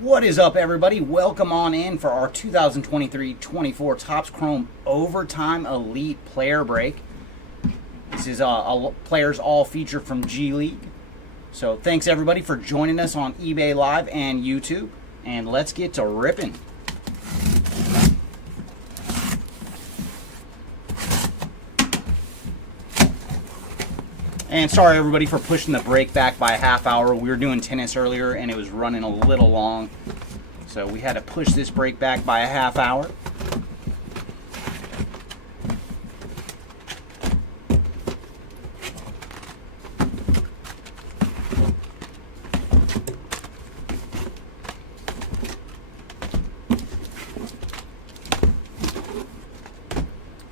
What is up, everybody? Welcome on in for our 2023-24 Topps Chrome Overtime Elite Player Break. This is players all featured from G League. So thanks everybody for joining us on eBay Live and YouTube. And let's get to ripping. And sorry everybody for pushing the break back by a half hour. We were doing tennis earlier and it was running a little long. So we had to push this break back by a half hour.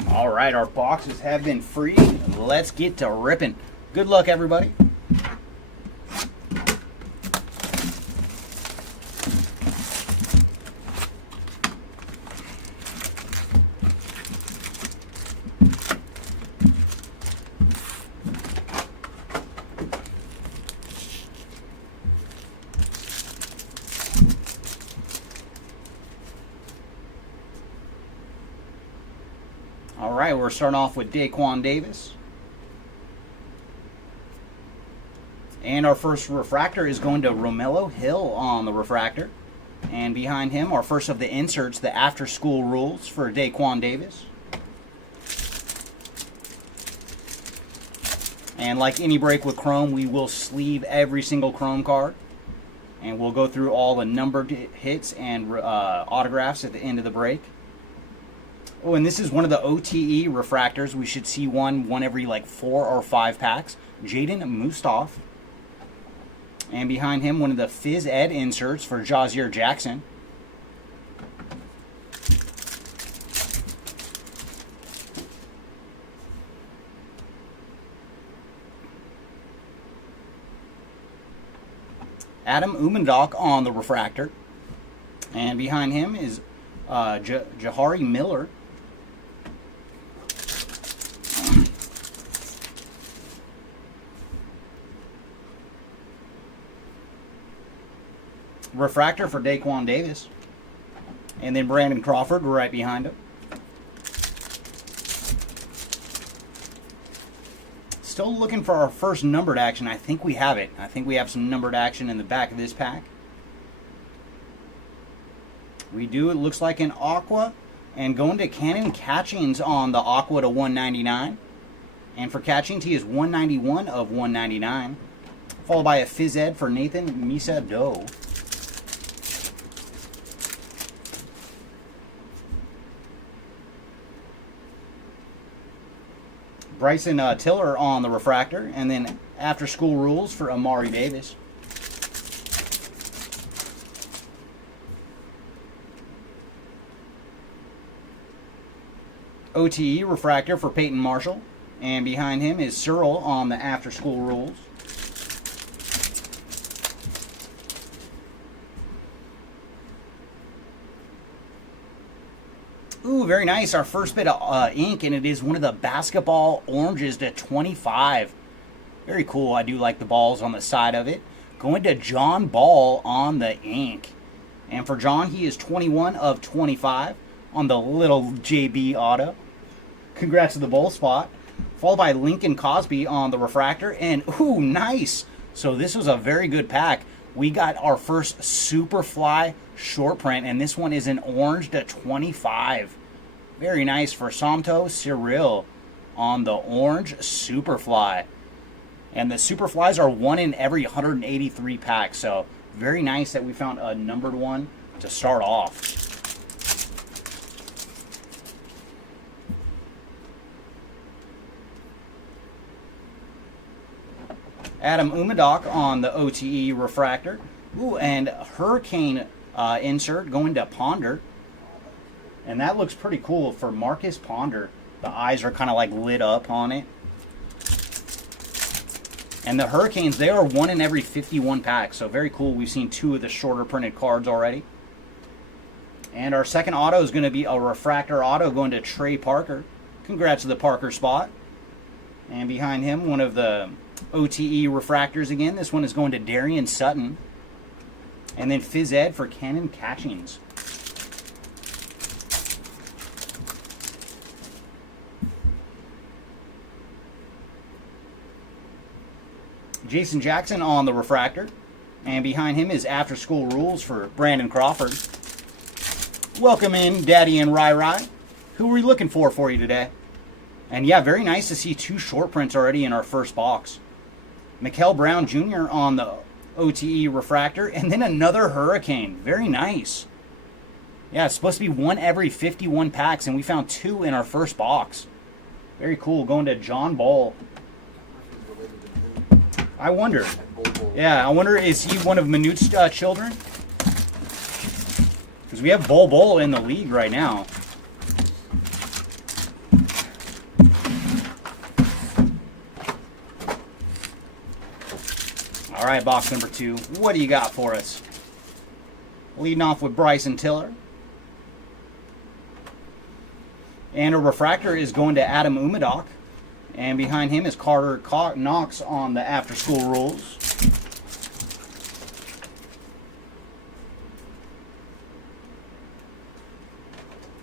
All right, our boxes have been freed. Let's get to ripping. Good luck, everybody. All right, we're starting off with Davis. And our first refractor is going to Romello Hill on the refractor. And behind him, our first of the inserts, the After School Rules for Davis. And like any break with Chrome, we will sleeve every single Chrome card. And we'll go through all the numbered hits and autographs at the end of the break. Oh, and this is one of the OTE refractors. We should see one every like 4 or 5 packs. Jaden Mustaf. And behind him, one of the Phys Ed inserts for Jazier Jackson. Adam Umendok on the refractor. And behind him is Jahari Miller. Refractor for Davis. And then Brandon Crawford right behind him. Still looking for our first numbered action. I think we have it. I think we have some numbered action in the back of this pack. We do. It looks like an Aqua. And going to Cannon Catchings on the Aqua to 199. And for Catchings, he is 191 of 199. Followed by a Phys Ed for Nathan Misado. Bryson Tiller on the refractor, and then After School Rules for Amari Davis. OTE refractor for Peyton Marshall, and behind him is Searle on the After School Rules. Ooh, very nice. Our first bit of ink, and it is one of the basketball oranges to 25. Very cool. I do like the balls on the side of it. Going to John Ball on the ink. And for John, he is 21 of 25 on the little JB auto. Congrats to the bowl spot. Followed by Lincoln Cosby on the refractor. And, ooh, nice. So this was a very good pack. We got our first Superfly short print, and this one is an orange to 25. Very nice for Somto Cyril on the orange Superfly. And the Superflies are one in every 183 packs, so very nice that we found a numbered one to start off. Adam Umendok on the OTE refractor. Ooh, and Hurricane insert going to Ponder. And that looks pretty cool for Marcus Ponder. The eyes are kind of like lit up on it. And the Hurricanes, they are one in every 51 packs. So very cool. We've seen 2 of the shorter printed cards already. And our second auto is going to be a refractor auto going to Trey Parker. Congrats to the Parker spot. And behind him, one of the OTE refractors again. This one is going to Darian Sutton. And then Phys Ed for Cannon Catchings. Jason Jackson on the refractor. And behind him is After School Rules for Brandon Crawford. Welcome in, Daddy and Rai Rai. Who are we looking for you today? And yeah, very nice to see 2 short prints already in our first box. Mikael Brown Jr. on the OTE refractor. And then another Hurricane. Very nice. Yeah, it's supposed to be 1 every 51 packs, and we found 2 in our first box. Very cool. Going to John Ball. I wonder. Yeah, I wonder, is he one of Minute's children? Because we have Bol in the league right now. All right, box number 2. What do you got for us? Leading off with Bryson Tiller. And a refractor is going to Adam Umadoc. And behind him is Carter Knox on the After School Rules.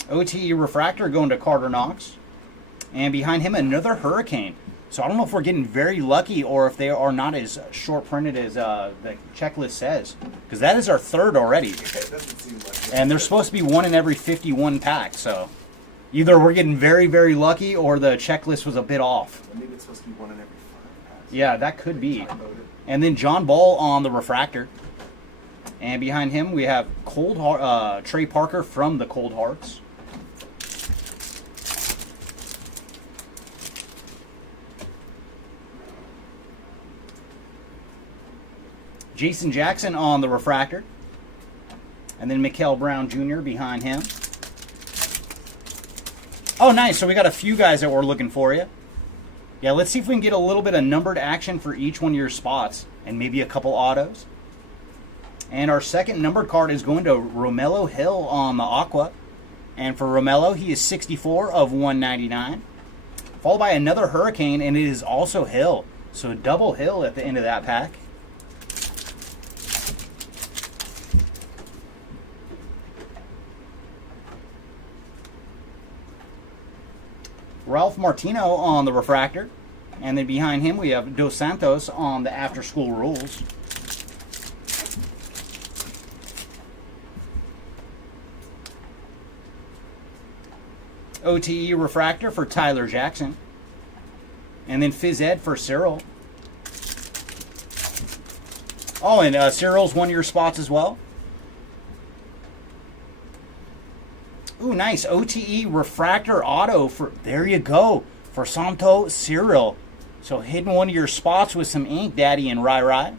OTE refractor going to Carter Knox. And behind him another Hurricane. So I don't know if we're getting very lucky or if they are not as short printed as the checklist says. Because that is our 3rd already. And they're supposed to be 1 in every 51 packs. So either we're getting very, very lucky or the checklist was a bit off. Maybe it's supposed to be 1 in every 5 packs. Yeah, that could be. And then John Ball on the refractor. And behind him we have Trey Parker from the Cold Hearts. Jason Jackson on the refractor. And then Mikael Brown Jr. behind him. Oh, nice. So we got a few guys that we're looking for you. Yeah, let's see if we can get a little bit of numbered action for each one of your spots. And maybe a couple autos. And our second numbered card is going to Romello Hill on the Aqua. And for Romello, he is 64 of 199. Followed by another Hurricane, and it is also Hill. So double Hill at the end of that pack. Ralph Martino on the refractor. And then behind him we have Dos Santos on the After School Rules. OTE refractor for Tyler Jackson. And then Phys Ed for Cyril. Oh, and Cyril's one of your spots as well. Ooh, nice. OTE refractor auto for, there you go, for Santo Cyril. So hitting one of your spots with some ink, Daddy and Rai Rai.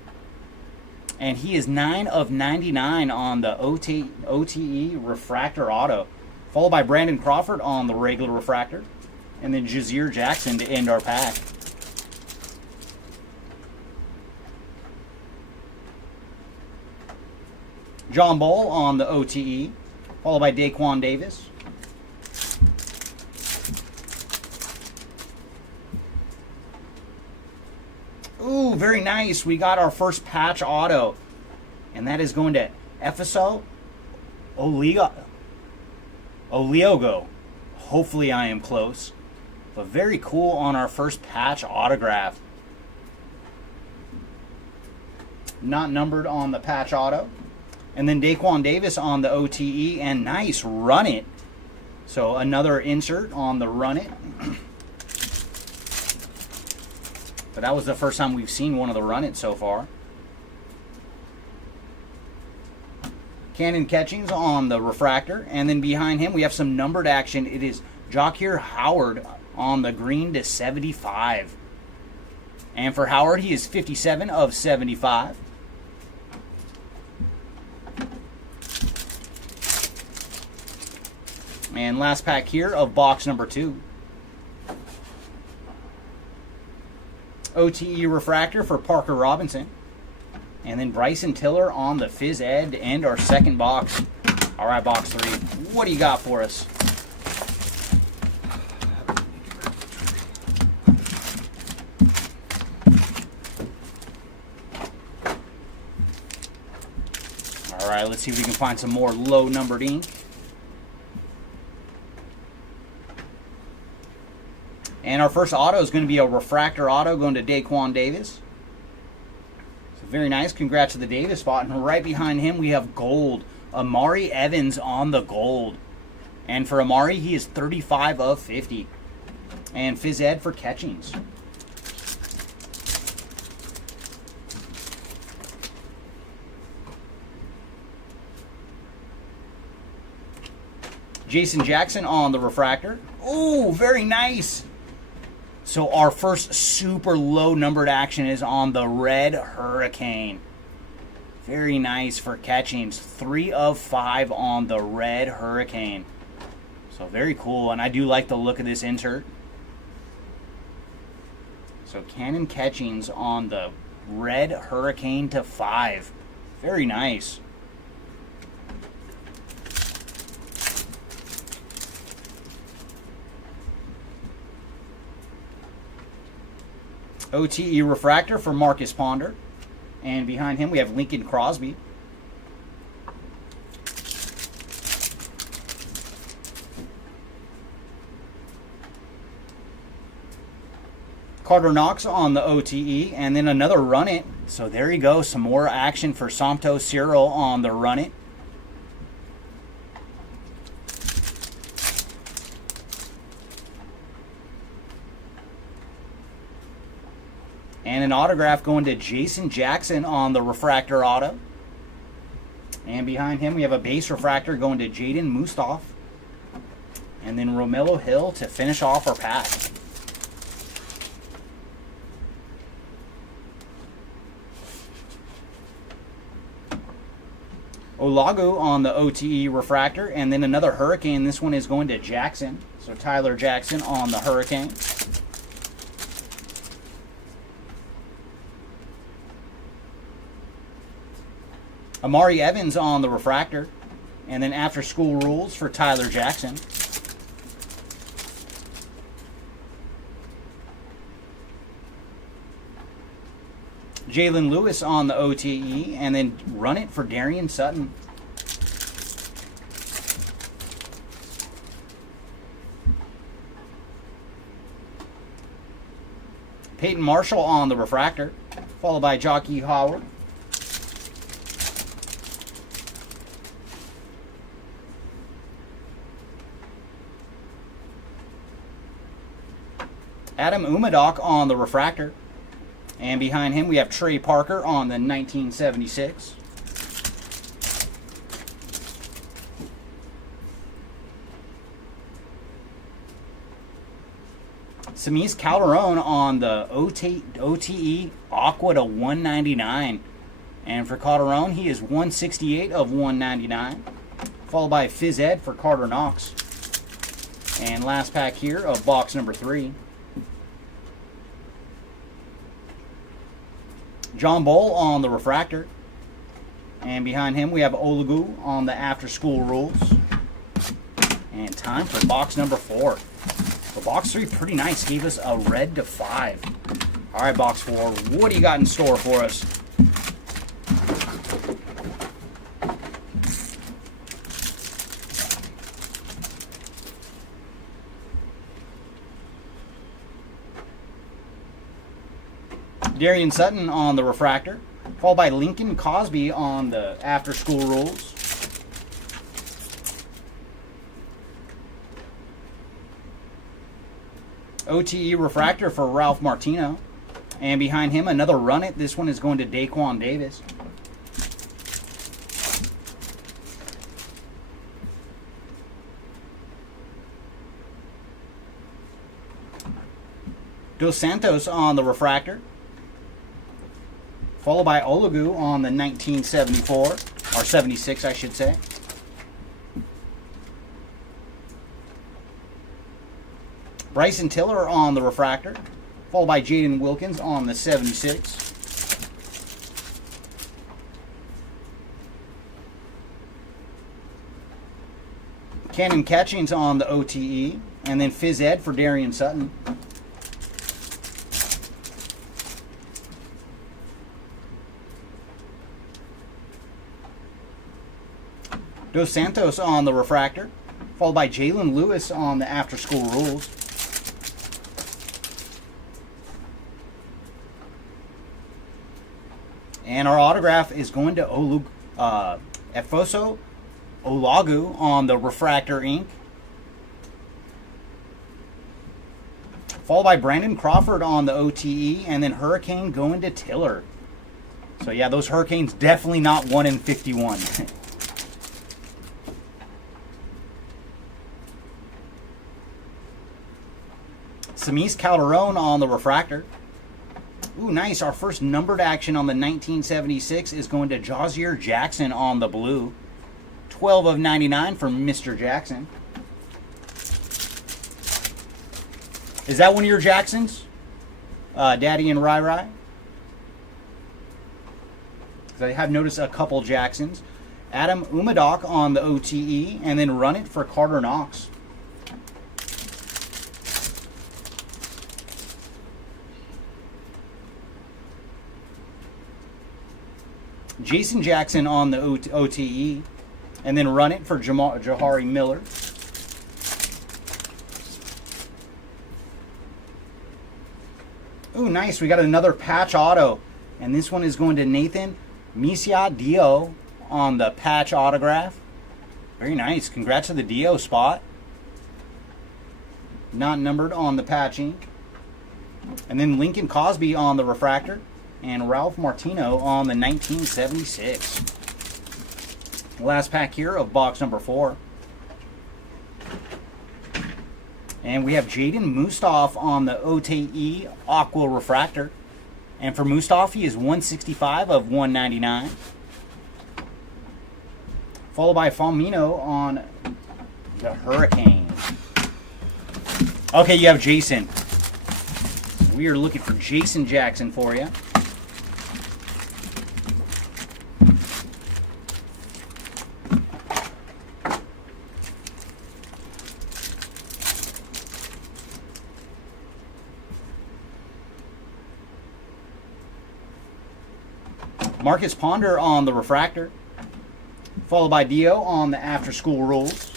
And he is 9 of 99 on the OTE refractor auto. Followed by Brandon Crawford on the regular refractor. And then Jazeer Jackson to end our pack. John Ball on the OTE. Followed by Daquan Davis. Ooh, very nice. We got our first patch auto. And that is going to Efeso Oliogo. Hopefully I am close. But very cool on our first patch autograph. Not numbered on the patch auto. And then Daquan Davis on the OTE. And nice, Run It. So another insert on the Run It. But that was the first time we've seen one of the Run It so far. Cannon Catchings on the refractor. And then behind him we have some numbered action. It is Jockir Howard on the green to 75. And for Howard, he is 57 of 75. And last pack here of box number 2. OTE refractor for Parker Robinson. And then Bryson Tiller on the Phys Ed to end our second box. All right, box 3. What do you got for us? All right, let's see if we can find some more low-numbered ink. And our first auto is going to be a refractor auto going to Daquan Davis. So very nice. Congrats to the Davis spot. And right behind him, we have gold. Amari Evans on the gold. And for Amari, he is 35 of 50. And Phys Ed for Catchings. Jason Jackson on the refractor. Ooh, very nice. So our first super low numbered action is on the Red Hurricane. Very nice for Catchings. 3 of 5 on the Red Hurricane. So very cool, and I do like the look of this insert. So Canon Catchings on the Red Hurricane to 5. Very nice. OTE refractor for Marcus Ponder. And behind him we have Lincoln Crosby. Carter Knox on the OTE, and then another run it. So there you go, some more action for Somto Cyril on the run it. And an autograph going to Jason Jackson on the refractor auto. And behind him we have a base refractor going to Jaden Mustaf. And then Romello Hill to finish off our pack. Olagu on the OTE refractor, and then another Hurricane. This one is going to Jackson. So Tyler Jackson on the Hurricane. Amari Evans on the refractor, and then After School Rules for Tyler Jackson. Jalen Lewis on the OTE, and then run it for Darian Sutton. Peyton Marshall on the refractor, followed by Jockey Howard. Adam Umadoc on the refractor. And behind him we have Trey Parker on the 1976. Samis Calderon on the OTE Aqua to 199. And for Calderon, he is 168 of 199. Followed by Phys Ed for Carter Knox. And last pack here of box number 3. John Bull on the refractor. And behind him we have Olagu on the After School Rules. And time for box number 4. So box 3 pretty nice. Gave us a red to 5. Alright, box 4. What do you got in store for us? Darian Sutton on the refractor, followed by Lincoln Cosby on the After School Rules. OTE refractor for Ralph Martino. And behind him, another run it. This one is going to Daquan Davis. Dos Santos on the refractor, followed by Olagu on the 1974, or 76 I should say. Bryson Tiller on the refractor, followed by Jaden Wilkins on the 76. Canon Catchings on the OTE, and then Phys Ed for Darian Sutton. Dos Santos on the refractor, followed by Jalen Lewis on the After School Rules. And our autograph is going to Efoso Olagu on the refractor ink. Followed by Brandon Crawford on the OTE, and then Hurricane going to Tiller. So yeah, those Hurricanes definitely not 1 in 51. Samis Calderon on the refractor. Ooh, nice. Our first numbered action on the 1976 is going to Josier Jackson on the blue. 12 of 99 from Mr. Jackson. Is that one of your Jacksons? Daddy and Rai Rai? 'Cause I have noticed a couple Jacksons. Adam Umadoc on the OTE, and then run it for Carter Knox. Jason Jackson on the OTE, and then run it for Jahari Miller. Ooh, nice. We got another patch auto, and this one is going to Nathan Misia Dio on the patch autograph. Very nice. Congrats to the Dio spot. Not numbered on the patch ink. And then Lincoln Cosby on the refractor, and Ralph Martino on the 1976. Last pack here of box number 4. And we have Jaden Mustaf on the OTE Aqua Refractor. And for Mustaf, he is 165 of 199. Followed by Falmino on the Hurricane. Okay, you have Jason. We are looking for Jason Jackson for you. Marcus Ponder on the refractor, followed by Dio on the After School Rules.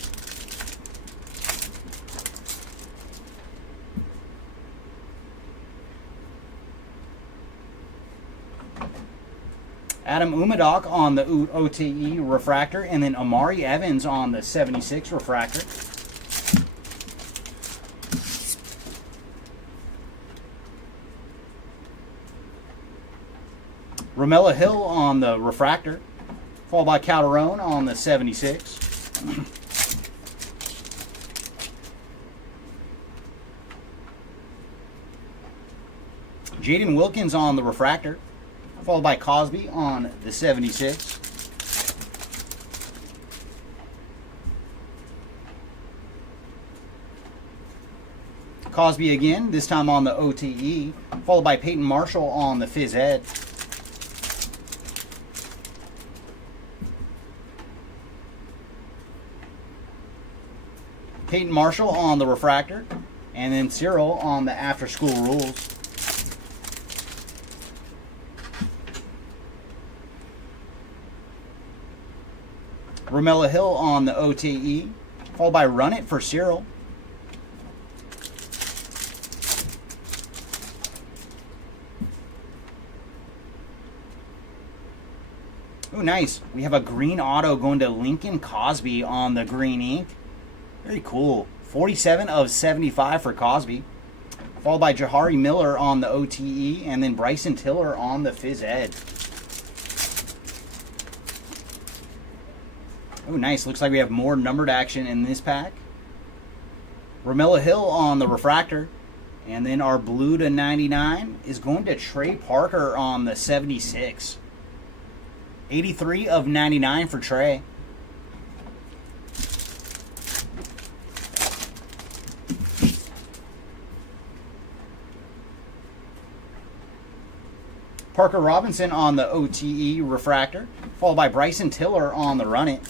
Adam Umadoc on the OTE refractor, and then Amari Evans on the 76 refractor. Ramella Hill on the refractor, followed by Calderon on the 76. Jaden Wilkins on the refractor, followed by Cosby on the 76. Cosby again, this time on the OTE, followed by Peyton Marshall on the Phys Ed. Peyton Marshall on the refractor, and then Cyril on the After School Rules. Ramella Hill on the OTE, followed by Run It for Cyril. Oh, nice. We have a green auto going to Lincoln Cosby on the green ink. Very cool. 47 of 75 for Cosby. Followed by Jahari Miller on the OTE, and then Bryson Tiller on the Phys Ed. Oh, nice. Looks like we have more numbered action in this pack. Ramella Hill on the refractor. And then our blue to 99 is going to Trey Parker on the 76. 83 of 99 for Trey. Parker Robinson on the OTE refractor, followed by Bryson Tiller on the Run It.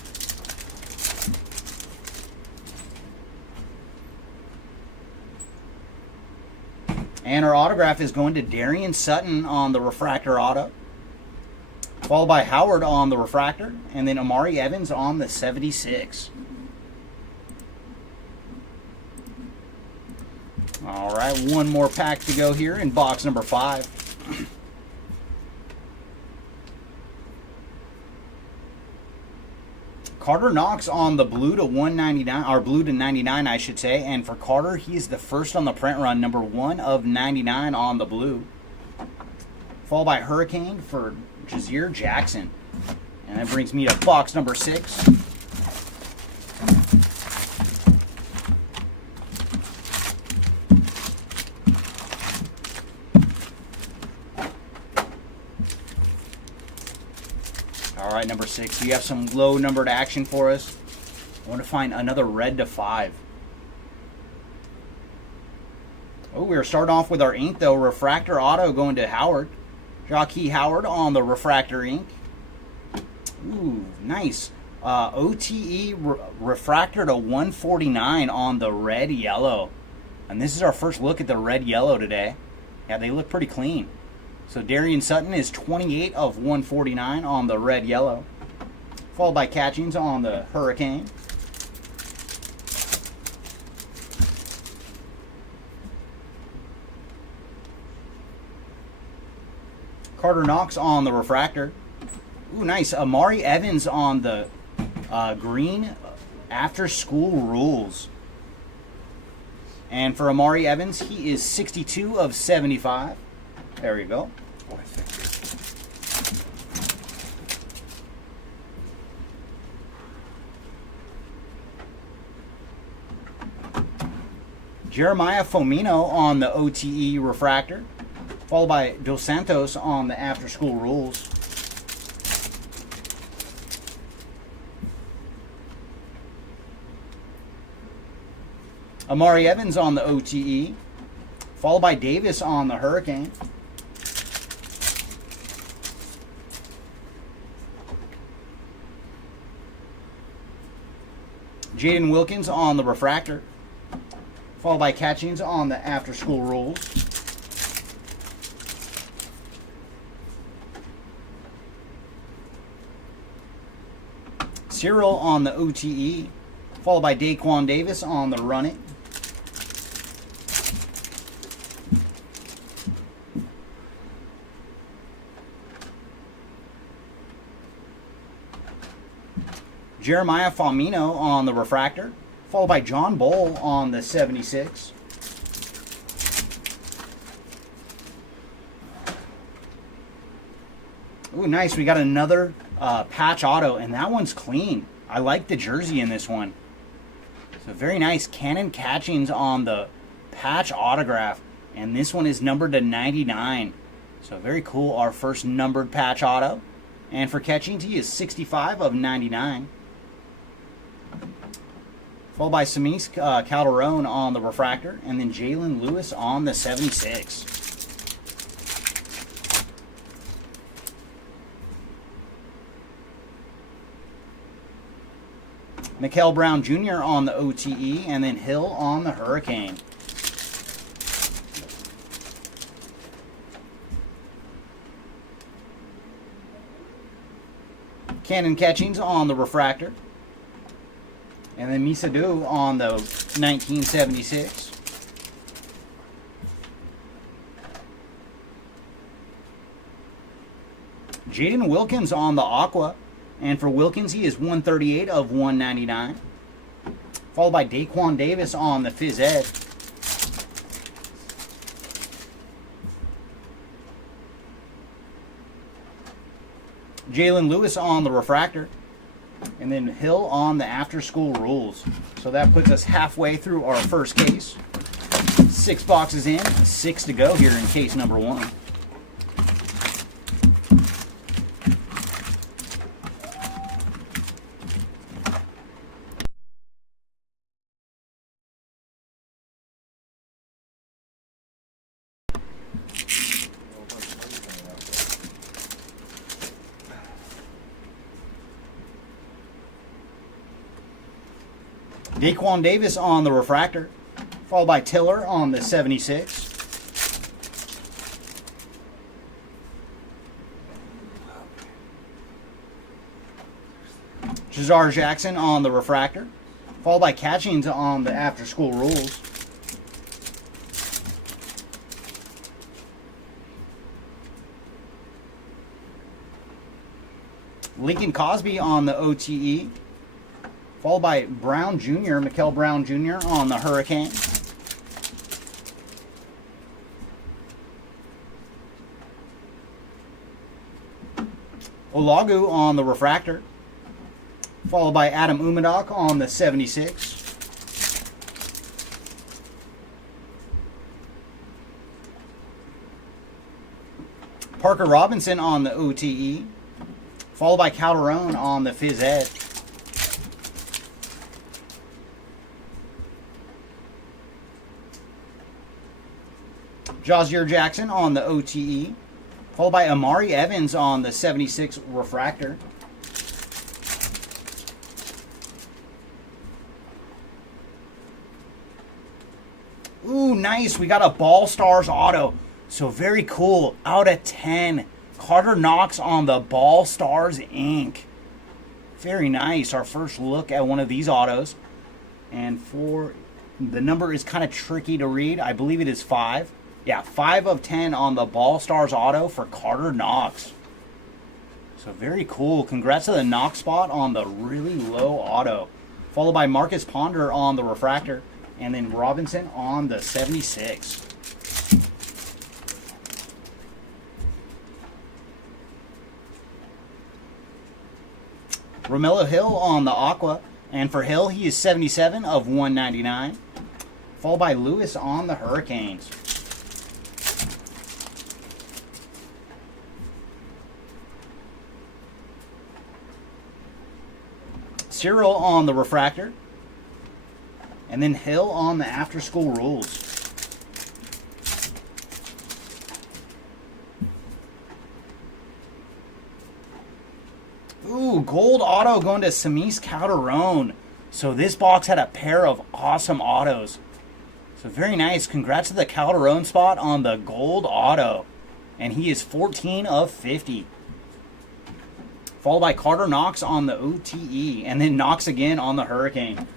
And our autograph is going to Darian Sutton on the refractor auto. Followed by Howard on the refractor, and then Amari Evans on the 76. All right, one more pack to go here in box number 5. Carter Knox on the blue to 199, or blue to 99, I should say. And for Carter, he's the first on the print run, number 1 of 99 on the blue. Followed by Hurricane for Jazeer Jackson. And that brings me to box number 6. All right, number 6. Do you have some low numbered action for us? I want to find another red to 5. Oh, we're starting off with our ink, though. Refractor auto going to Howard. Jockey Howard on the refractor ink. Ooh, nice. OTE refractor to 149 on the red yellow. And this is our first look at the red yellow today. Yeah, they look pretty clean. So Darian Sutton is 28 of 149 on the red yellow. Followed by Catchings on the Hurricane. Carter Knox on the refractor. Ooh, nice. Amari Evans on the green after school rules. And for Amari Evans, he is 62 of 75. There you go. Oh, I think. Jeremiah Fomino on the OTE refractor. Followed by Dos Santos on the after school rules. Amari Evans on the OTE. Followed by Davis on the Hurricane. Jaden Wilkins on the refractor. Followed by Catchings on the after school rules. Cyril on the OTE, followed by Daquan Davis on the run it. Jeremiah Fomino on the refractor, followed by John Bowl on the 76. Ooh, nice. We got another patch auto, and that one's clean. I like the jersey in this one. So very nice. Cannon Catchings on the patch autograph, and this one is numbered to 99. So very cool. Our first numbered patch auto. And for Catchings, he is 65 of 99. Followed by Samis Calderon on the refractor, and then Jalen Lewis on the 76. Mikael Brown Jr. on the OTE, and then Hill on the Hurricane. Cannon Catchings on the refractor. And then Misadu on the 1976. Jaden Wilkins on the Aqua. And for Wilkins, he is 138 of 199. Followed by Daquan Davis on the Phys Ed. Jalen Lewis on the refractor. And then Hill on the after school rules. So that puts us halfway through our first case. 6 boxes in, 6 to go here in case number 1. Daquan Davis on the refractor, followed by Tiller on the 76. Jazar Jackson on the refractor, followed by Catchings on the after school rules. Lincoln Cosby on the OTE, followed by Brown Jr., Mikael Brown Jr. on the Hurricane. Olagu on the refractor, followed by Adam Umadoc on the 76. Parker Robinson on the OTE, followed by Calderon on the Phys Ed. Jazir Jackson on the OTE, followed by Amari Evans on the 76 refractor. Ooh, nice. We got a Ball Stars auto. So very cool. Out of 10. Carter Knox on the Ball Stars ink. Very nice. Our first look at one of these autos. And for the number is kind of tricky to read. I believe it is 5. Yeah, 5 of 10 on the Ball Stars auto for Carter Knox. So very cool. Congrats to the Knox spot on the really low auto. Followed by Marcus Ponder on the refractor. And then Robinson on the 76. Romello Hill on the Aqua. And for Hill, he is 77 of 199. Followed by Lewis on the Hurricanes. Cyril on the refractor. And then Hill on the after school rules. Ooh, gold auto going to Samis Calderon. So this box had a pair of awesome autos. So very nice. Congrats to the Calderon spot on the gold auto. And he is 14 of 50. Followed by Carter Knox on the OTE. And then Knox again on the Hurricane.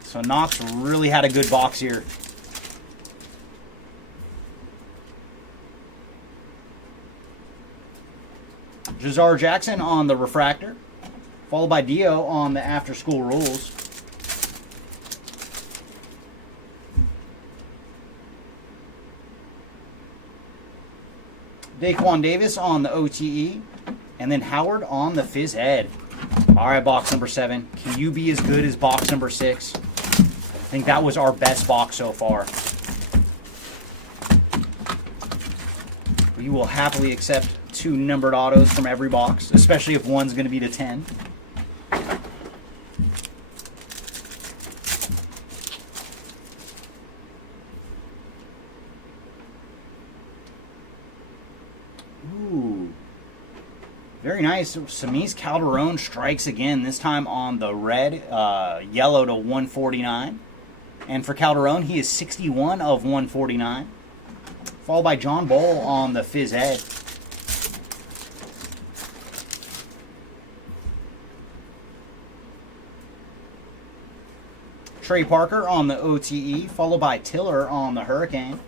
So Knox really had a good box here. Jazar Jackson on the refractor. Followed by Dio on the after school rules. Daquan Davis on the OTE. And then Howard on the Phys Ed. Alright, box number 7. Can you be as good as box number 6? I think that was our best box so far. We will happily accept 2 numbered autos from every box, especially if one's going to be to 10. Ooh. Very nice. Samis Calderon strikes again, this time on the red, yellow to 149. And for Calderon, he is 61 of 149. Followed by John Bowl on the Phys Ed. Trey Parker on the OTE, followed by Tiller on the Hurricane.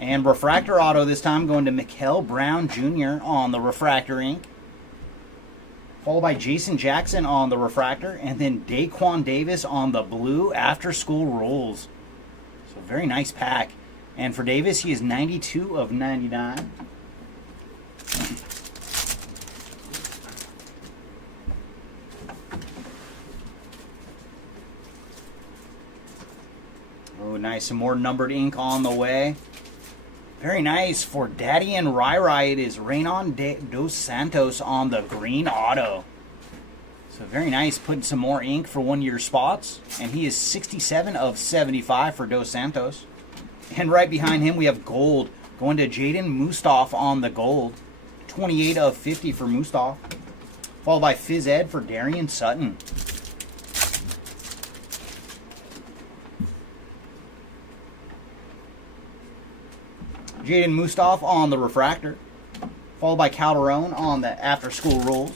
And refractor auto this time going to Mikael Brown Jr. on the refractor ink. Followed by Jason Jackson on the refractor. And then Daquan Davis on the blue after school rules. So very nice pack. And for Davis, he is 92 of 99. Oh, nice. Some more numbered ink on the way. Very nice. For Daddy and Rai, it is Reynon Dos Santos on the green auto. So very nice. Putting some more ink for one of your spots. And he is 67 of 75 for Dos Santos. And right behind him, we have gold going to Jaden Mustaf on the gold. 28 of 50 for Mustaf. Followed by Phys Ed for Darian Sutton. Jaden Mustaf on the refractor, followed by Calderon on the after school rules.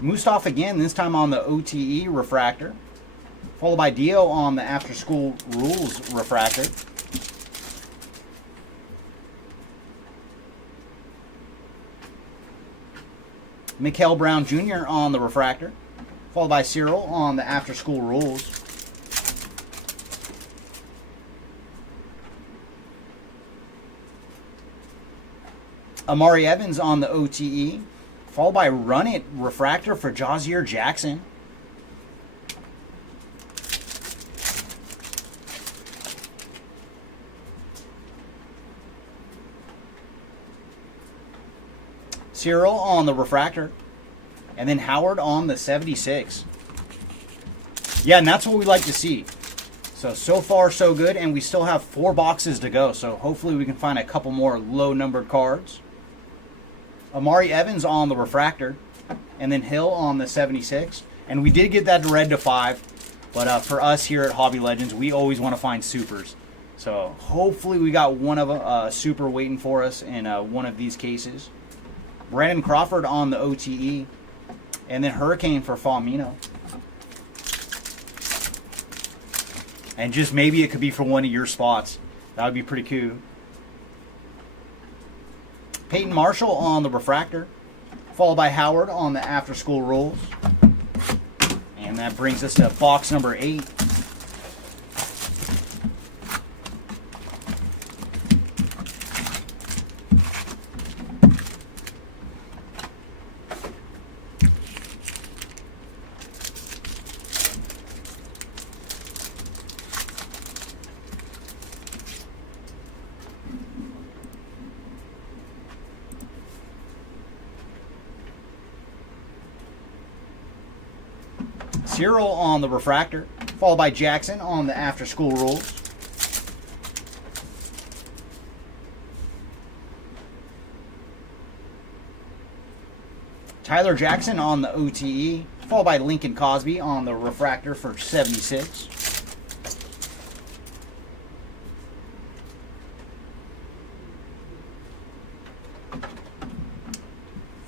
Mustaf again, this time on the OTE refractor, followed by Dio on the after school rules refractor. Mikael Brown Jr. on the refractor, followed by Cyril on the after school rules. Amari Evans on the OTE, followed by Run It refractor for Jazier Jackson. Cyril on the refractor, and then Howard on the 76. Yeah, and that's what we like to see. So far so good, and we still have 4 boxes to go, so hopefully we can find a couple more low numbered cards. Amari Evans on the refractor, and then Hill on the 76. And we did get that red to 5, but for us here at Hobby Legends, we always want to find supers. So hopefully we got one of a super waiting for us in one of these cases. Brandon Crawford on the OTE, and then Hurricane for Famino. And just maybe it could be for one of your spots. That would be pretty cool. Peyton Marshall on the refractor, followed by Howard on the after school rules. And that brings us to box number 8. Cyril on the refractor, followed by Jackson on the after school rules. Tyler Jackson on the OTE, followed by Lincoln Cosby on the refractor for 76.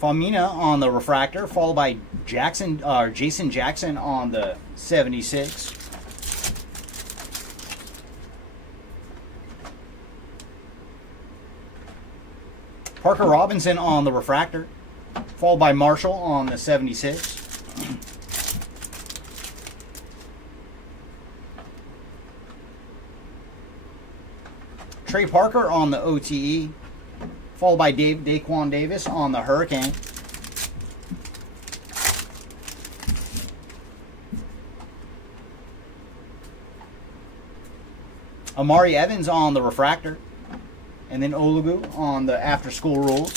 Famina on the refractor, followed by Jason Jackson on the 76. Parker Robinson on the refractor, followed by Marshall on the 76. Trey Parker on the OTE, followed by Daquan Davis on the Hurricane. Amari Evans on the refractor, and then Olugu on the after school rules.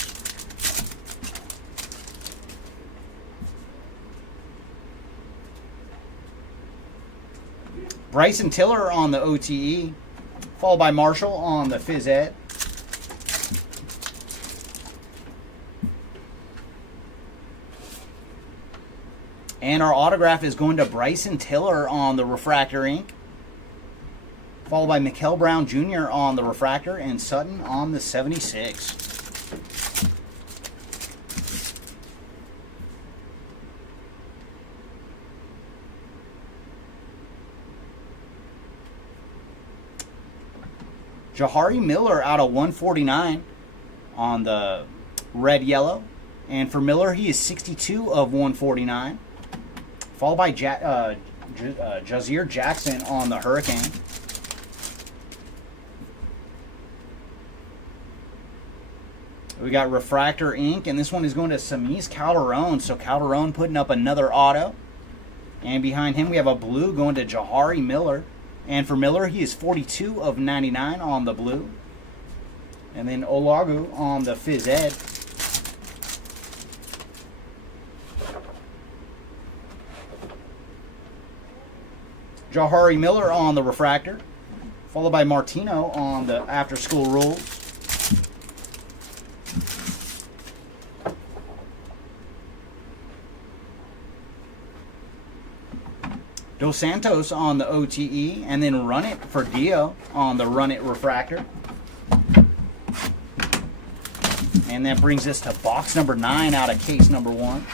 Bryson Tiller on the OTE, followed by Marshall on the Phys Ed. And our autograph is going to Bryson Tiller on the refractor ink, followed by Mikael Brown Jr. on the refractor and Sutton on the 76. Jahari Miller out of 149 on the red-yellow. And for Miller, he is 62 of 149. Followed by Jazier Jackson on the Hurricane. We got refractor ink, and this one is going to Samis Calderon. So Calderon putting up another auto. And behind him we have a blue going to Jahari Miller. And for Miller, he is 42 of 99 on the blue. And then Olagu on the Phys Ed. Jahari Miller on the refractor, followed by Martino on the after school rules. Dos Santos on the OTE, and then Run It for Dio on the Run It refractor. And that brings us to box number 9 out of case number 1.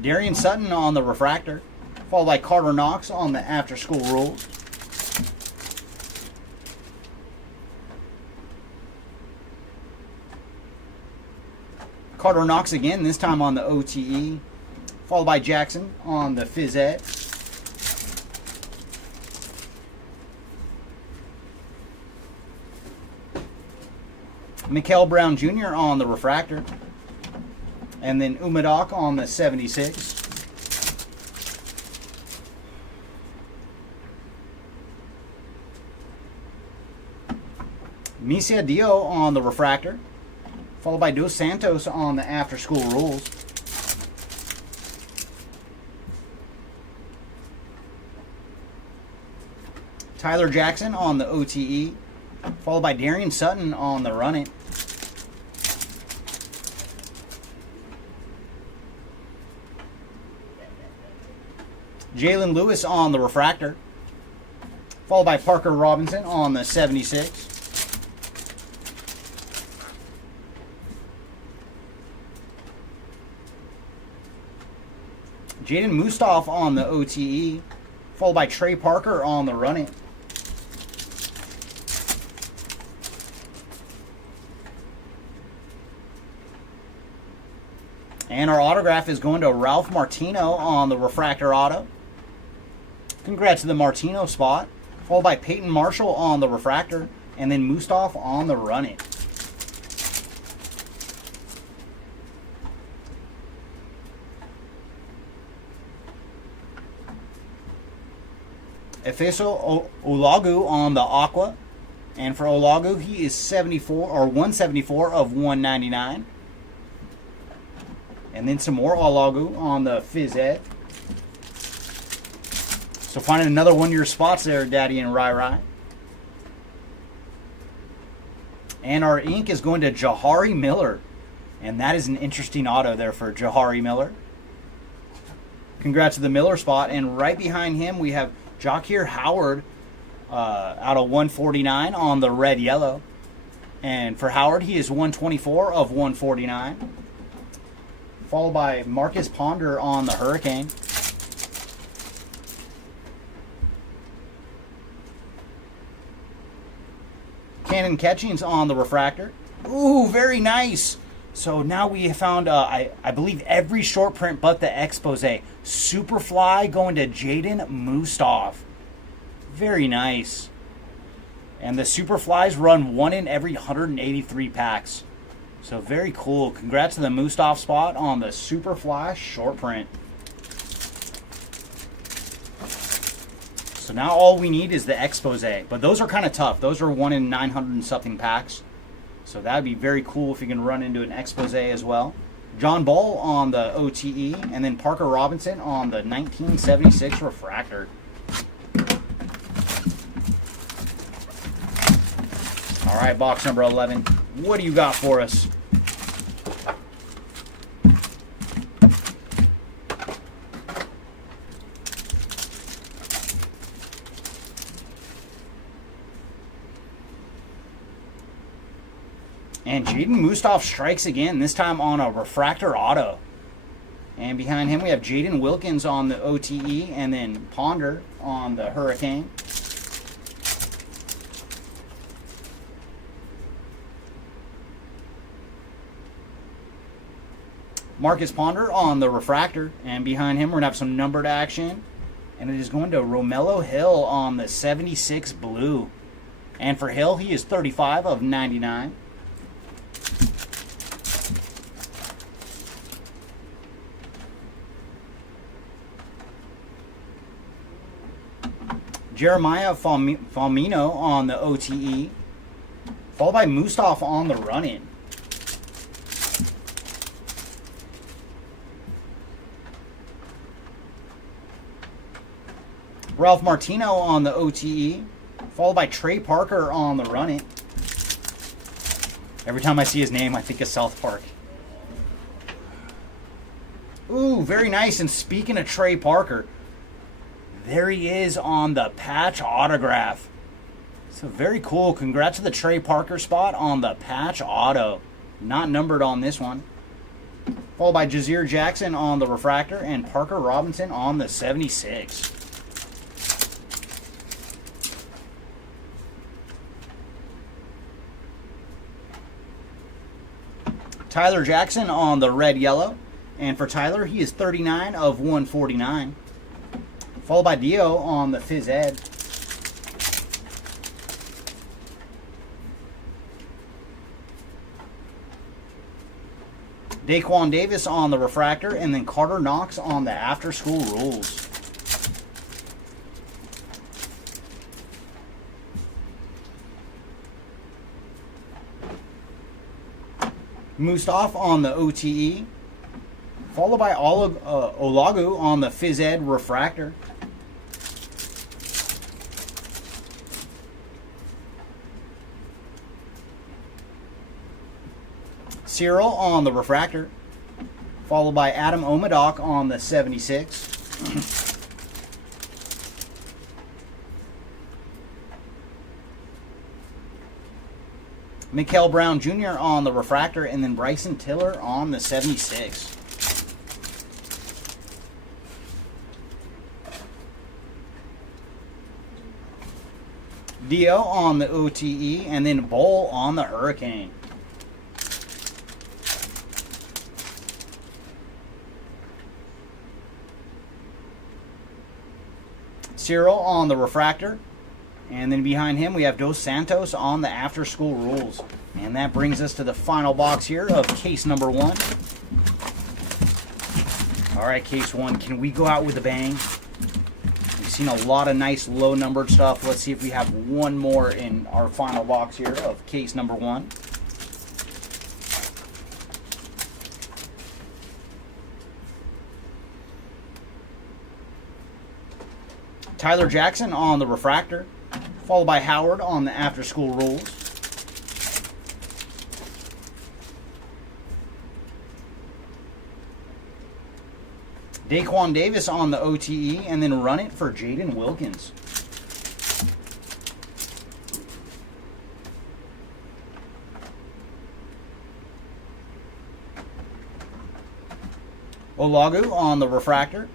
Darian Sutton on the refractor, followed by Carter Knox on the after school rules. Carter Knox again, this time on the OTE, followed by Jackson on the phys ed. Mikael Brown Jr. on the refractor. And then Umadoc on the 76. Misia Dio on the refractor, followed by Dos Santos on the after school rules. Tyler Jackson on the OTE, followed by Darian Sutton on the Run It. Jalen Lewis on the refractor, followed by Parker Robinson on the 76. Jaden Mustaf on the OTE, followed by Trey Parker on the Run It. And our autograph is going to Ralph Martino on the refractor auto. Congrats to the Martino spot, followed by Peyton Marshall on the refractor, and then Mustaf on the Run It. Efeso Olagu on the Aqua, and for Olagu, he is 74 or 174 of 199. And then some more Olagu on the phys ed. So finding another one of your spots there, Daddy and Rai Rai. And our ink is going to Jahari Miller. And that is an interesting auto there for Jahari Miller. Congrats to the Miller spot. And right behind him, we have Jahir Howard out of 149 on the red yellow. And for Howard, he is 124 of 149. Followed by Marcus Ponder on the Hurricane. Cannon Catchings on the refractor. Ooh, very nice. So now we have found, I believe, every short print but the expose. Superfly going to Jaden Mustaf. Very nice. And the Superflies run 1 in every 183 packs. So very cool. Congrats to the Mustaf spot on the Superfly short print. So now all we need is the expose. But those are kind of tough. Those are 1 in 900 and something packs. So that would be very cool if you can run into an expose as well. John Ball on the OTE, and then Parker Robinson on the 1976 refractor. All right, box number 11. What do you got for us? And Jaden Mustaf strikes again, this time on a refractor auto. And behind him we have Jaden Wilkins on the OTE, and then Ponder on the Hurricane. Marcus Ponder on the refractor, and behind him we're going to have some numbered action. And it is going to Romello Hill on the 76 blue. And for Hill, he is 35 of 99. Jeremiah Falmino on the OTE, followed by Mustaf on the run-in. Ralph Martino on the OTE, followed by Trey Parker on the run it. Every time I see his name, I think of South Park. Ooh, very nice. And speaking of Trey Parker, there he is on the patch autograph. So very cool. Congrats to the Trey Parker spot on the patch auto. Not numbered on this one. Followed by Jazeer Jackson on the refractor and Parker Robinson on the 76. Tyler Jackson on the red yellow. And for Tyler, he is 39 of 149. Followed by Dio on the Phys Ed. Daquan Davis on the refractor, and then Carter Knox on the after school rules. Mustaf on the OTE, followed by Olagu on the Phys Ed refractor. Cyril on the refractor, followed by Adam Omadok on the 76. Mikael Brown Jr. on the refractor, and then Bryson Tiller on the 76. Dio on the OTE, and then Bowl on the Hurricane. Cyril on the refractor, and then behind him we have Dos Santos on the after school rules. And that brings us to the final box here of case number 1. Alright, case 1, can we go out with a bang? We've seen a lot of nice low numbered stuff. Let's see if we have one more in our final box here of case number 1. Tyler Jackson on the refractor, followed by Howard on the after school rules. Daquan Davis on the OTE, and then run it for Jaden Wilkins. Olagu on the refractor,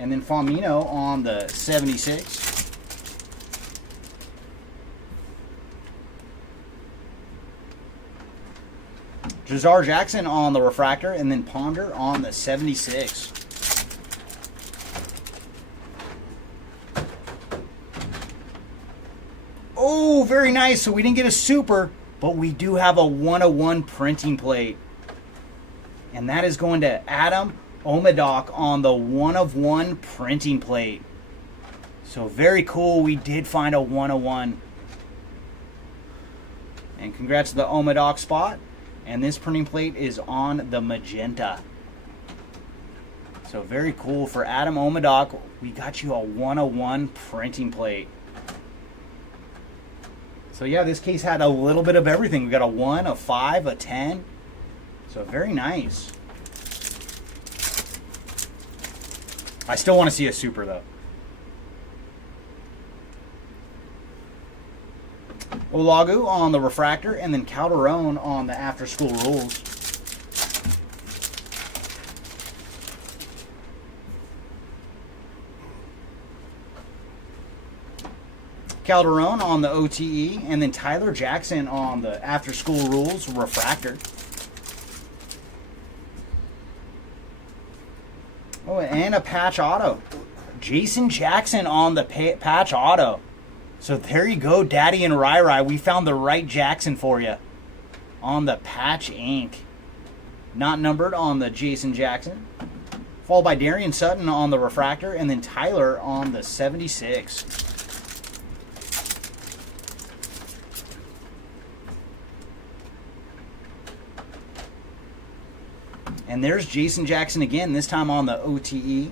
and then Famino on the 76. Jazar Jackson on the refractor, and then Ponder on the 76. Oh, very nice. So we didn't get a super, but we do have a 101 printing plate. And that is going to Adam Omadok on the 1/1 printing plate. So very cool. We did find a 101. And congrats to the Omadok spot. And this printing plate is on the magenta. So very cool for Adam Omadok. We got you a 101 printing plate. So yeah, this case had a little bit of everything. We got a 1, a 5, a 10. So very nice. I still want to see a super though. Olagu on the refractor, and then Calderon on the after school rules. Calderon on the OTE, and then Tyler Jackson on the after school rules refractor. Oh, and a patch auto. Jason Jackson on the patch auto. So there you go, Daddy and Rai Rai. We found the right Jackson for you on the patch ink. Not numbered on the Jason Jackson. Followed by Darian Sutton on the refractor, and then Tyler on the 76. And there's Jason Jackson again, this time on the OTE.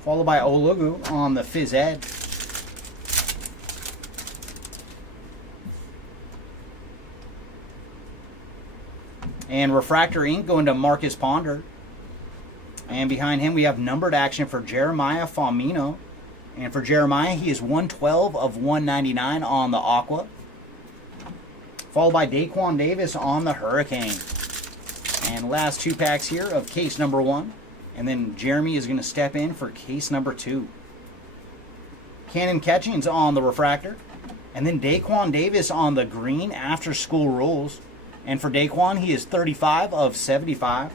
Followed by Olagu on the Phys Ed. And refractor ink going to Marcus Ponder. And behind him we have numbered action for Jeremiah Famino. And for Jeremiah, he is 112 of 199 on the Aqua. Followed by Daquan Davis on the Hurricane. And last 2 packs here of case number 1. And then Jeremy is going to step in for case number 2. Cannon Catchings on the refractor. And then Daquan Davis on the green after school rules. And for Daquan, he is 35 of 75.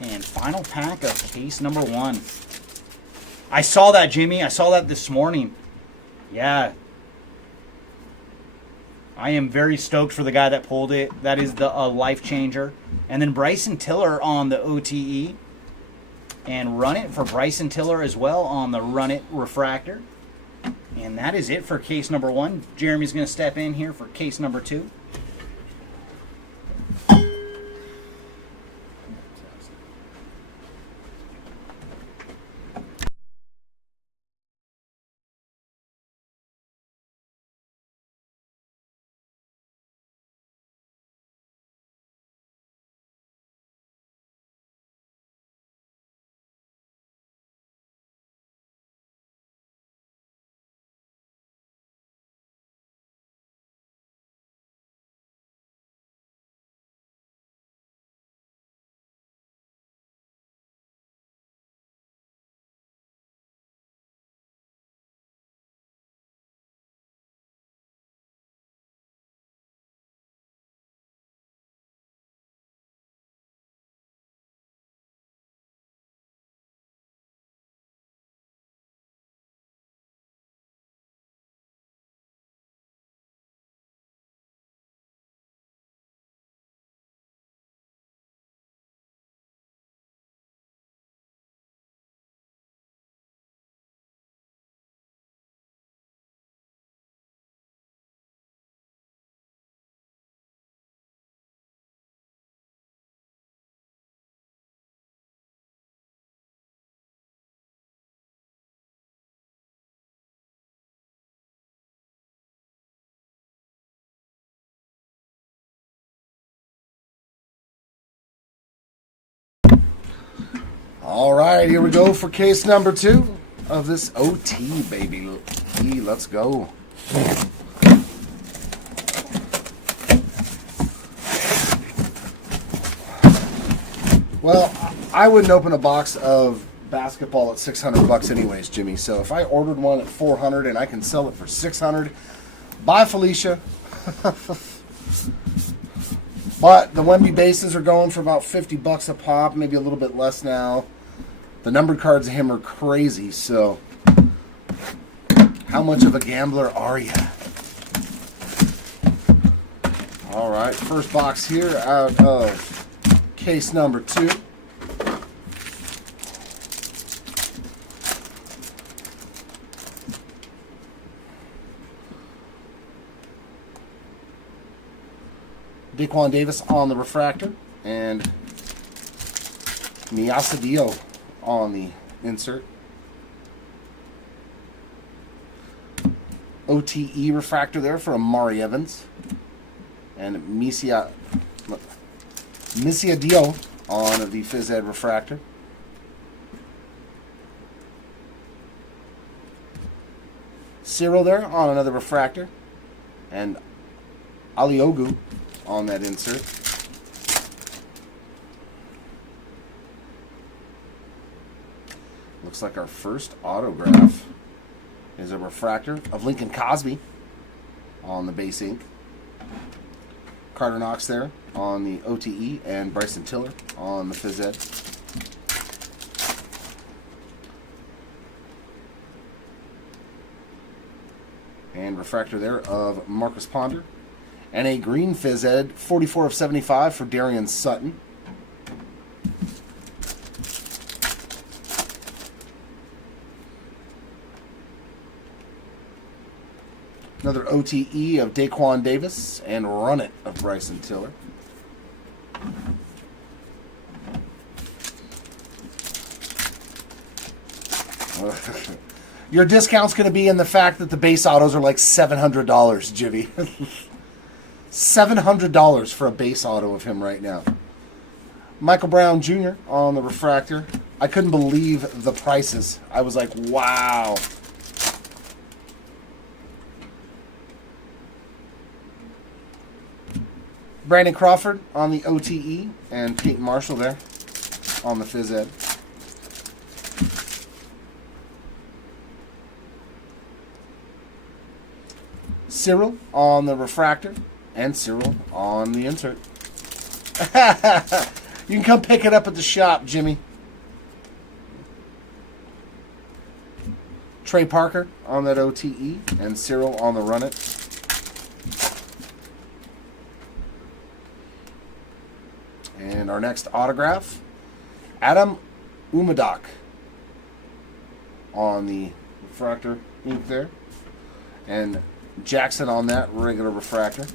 And final pack of case number 1. I saw that, Jimmy. I saw that this morning. Yeah. I am very stoked for the guy that pulled it. That is the life changer. And then Bryson Tiller on the OTE. And Run It for Bryson Tiller as well on the Run It refractor. And that is it for case number 1. Jeremy's going to step in here for case number 2. All right, here we go for case number 2 of this OT, baby. Let's go. Well, I wouldn't open a box of basketball at $600 anyways, Jimmy. So if I ordered one at $400 and I can sell it for $600, bye, Felicia. But the Wemby bases are going for about $50 a pop, maybe a little bit less now. The numbered cards of him are crazy, so how much of a gambler are you? All right, first box here out of case number 2. Daquan Davis on the refractor, and Miasa Dio on the insert. OTE refractor there for Amari Evans. And Misia Dio on the Phys Ed refractor. Cyril there on another refractor. And Aliogu on that insert. Looks like our first autograph is a refractor of Lincoln Cosby on the base ink. Carter Knox there on the OTE, and Bryson Tiller on the Phys Ed. And refractor there of Marcus Ponder. And a green Phys Ed, 44 of 75 for Darian Sutton. Another OTE of Daquan Davis, and Run It of Bryson Tiller. Your discount's going to be in the fact that the base autos are like $700, Jivy. $700 for a base auto of him right now. Michael Brown Jr. on the refractor. I couldn't believe the prices. I was like, wow. Brandon Crawford on the OTE, and Peyton Marshall there on the Phys Ed. Cyril on the refractor, and Cyril on the insert. You can come pick it up at the shop, Jimmy. Trey Parker on that OTE, and Cyril on the run it. And our next autograph, Adam Umadoc on the refractor ink there. And Jackson on that regular refractor.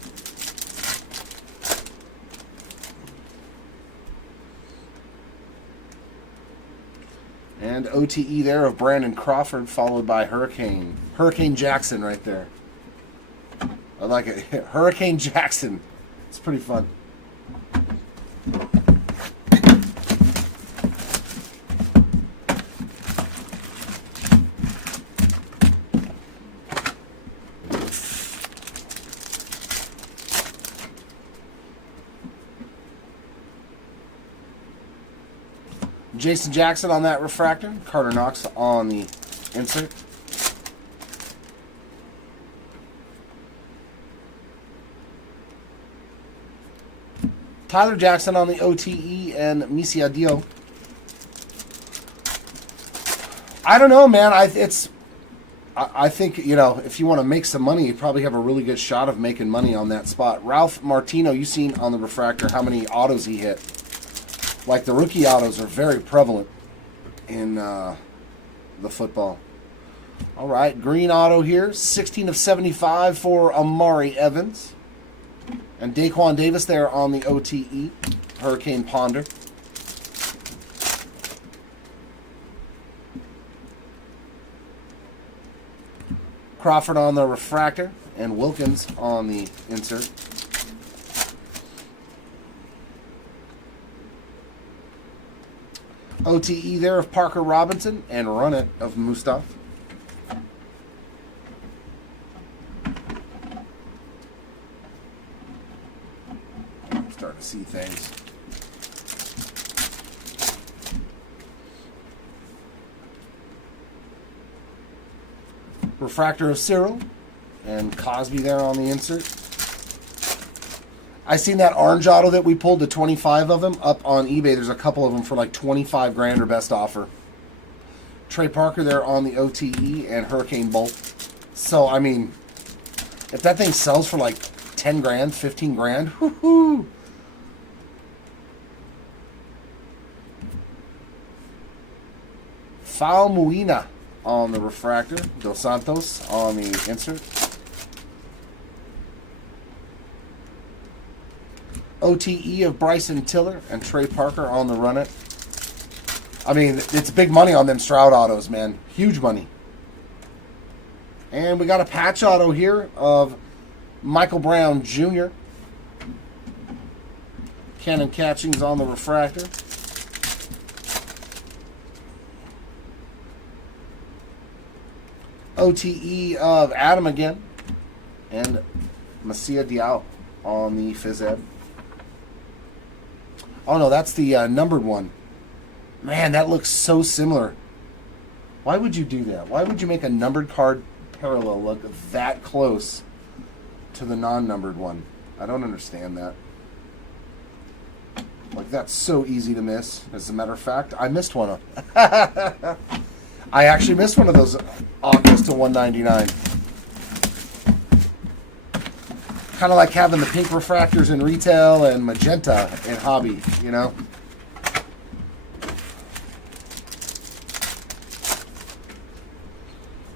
And OTE there of Brandon Crawford, followed by Hurricane. Hurricane Jackson right there. I like it. Hurricane Jackson. It's pretty fun. Jason Jackson on that refractor. Carter Knox on the insert. Tyler Jackson on the OTE and Misia Dio. I don't know, man. I think, you know, if you want to make some money, you probably have a really good shot of making money on that spot. Ralph Martino, you've seen on the refractor how many autos he hit. Like, the rookie autos are very prevalent in the football. All right, green auto here, 16 of 75 for Amari Evans. And Daquan Davis there on the OTE, Hurricane Ponder. Crawford on the refractor, and Wilkins on the insert. OTE there of Parker Robinson, and run it of Mustaf. Starting to see things. Refractor of Cyril, and Cosby there on the insert. I seen that orange auto that we pulled, the 25 of them, up on eBay. There's a couple of them for like 25 grand or best offer. Trey Parker there on the OTE and Hurricane Bolt. So, I mean, if that thing sells for like 10 grand, 15 grand, whoo-hoo. Fal Muina on the refractor. Dos Santos on the insert. OTE of Bryson Tiller and Trey Parker on the run it. I mean, it's big money on them Stroud autos, man. Huge money. And we got a patch auto here of Michael Brown Jr. Cannon Catchings on the refractor. OTE of Adam again. And Masia Diao on the Phys Ed. Oh no, that's the numbered one. Man, that looks so similar. Why would you do that? Why would you make a numbered card parallel look that close to the non-numbered one? I don't understand that. Like, that's so easy to miss. As a matter of fact, I missed one of I actually missed one of those August to 199. Kind of like having the pink refractors in retail and magenta in hobby, you know?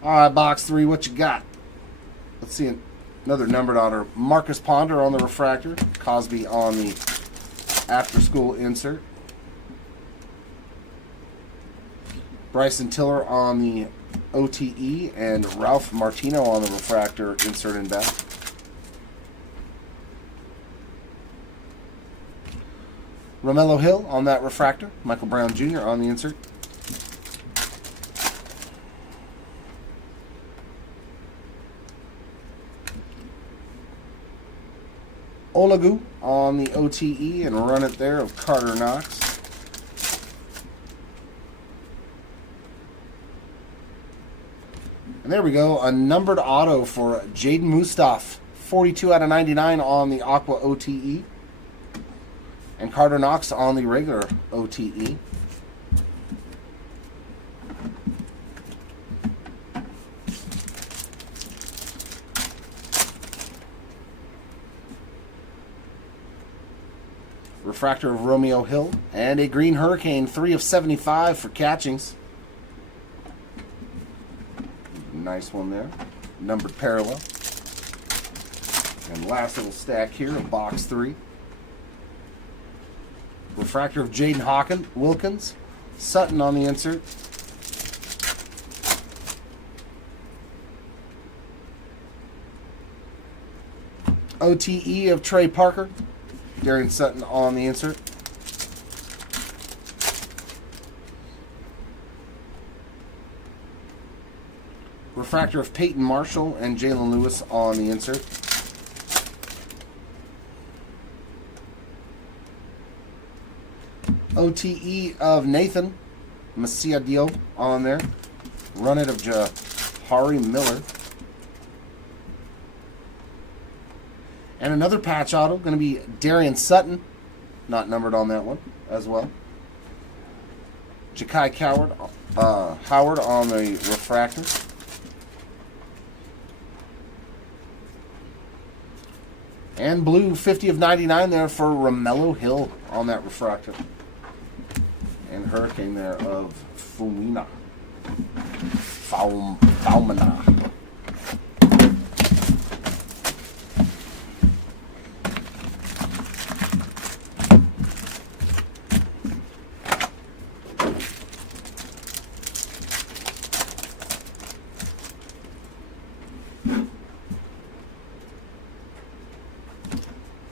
All right, box 3, what you got? Let's see another numbered auto. Marcus Ponder on the refractor. Cosby on the after-school insert. Bryson Tiller on the OTE, and Ralph Martino on the refractor insert in back. Romello Hill on that refractor. Michael Brown Jr. on the insert. Olagu on the OTE and run it there of Carter Knox. And there we go, a numbered auto for Jaden Mustaf, 42 out of 99 on the Aqua OTE. And Carter Knox on the regular OTE. Refractor of Romeo Hill. And a Green Hurricane, 3 of 75 for catchings. Nice one there. Numbered parallel. And last little stack here of box 3. Refractor of Jaden Wilkins. Sutton on the insert. OTE of Trey Parker. Darian Sutton on the insert. Refractor of Peyton Marshall and Jalen Lewis on the insert. OTE of Nathan Masiadio on there. Run it of Jahari Miller. And another patch auto, going to be Darian Sutton. Not numbered on that one as well. Ja'Kai Howard on the refractor. And blue, 50 of 99 there for Romello Hill on that refractor. And Hurricane there of Faumina.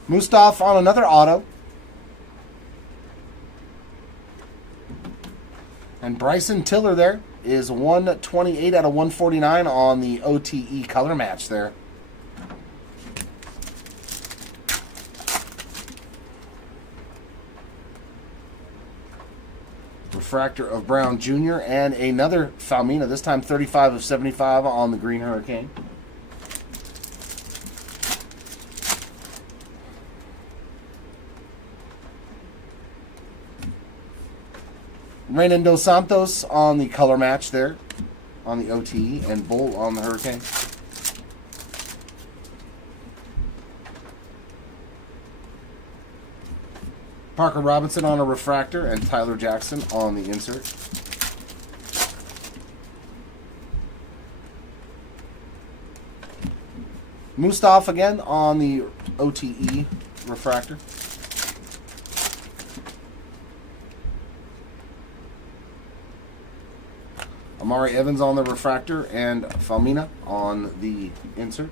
Mustaf on another auto. And Bryson Tiller there is 128 out of 149 on the OTE color match there. Refractor of Brown Jr. and another Faumina, this time 35 of 75 on the Green Hurricane. Reynan Dos Santos on the color match there on the OTE and Bull on the Hurricane. Parker Robinson on a refractor and Tyler Jackson on the insert. Mustaf again on the OTE refractor. Amari Evans on the refractor and Faumina on the insert.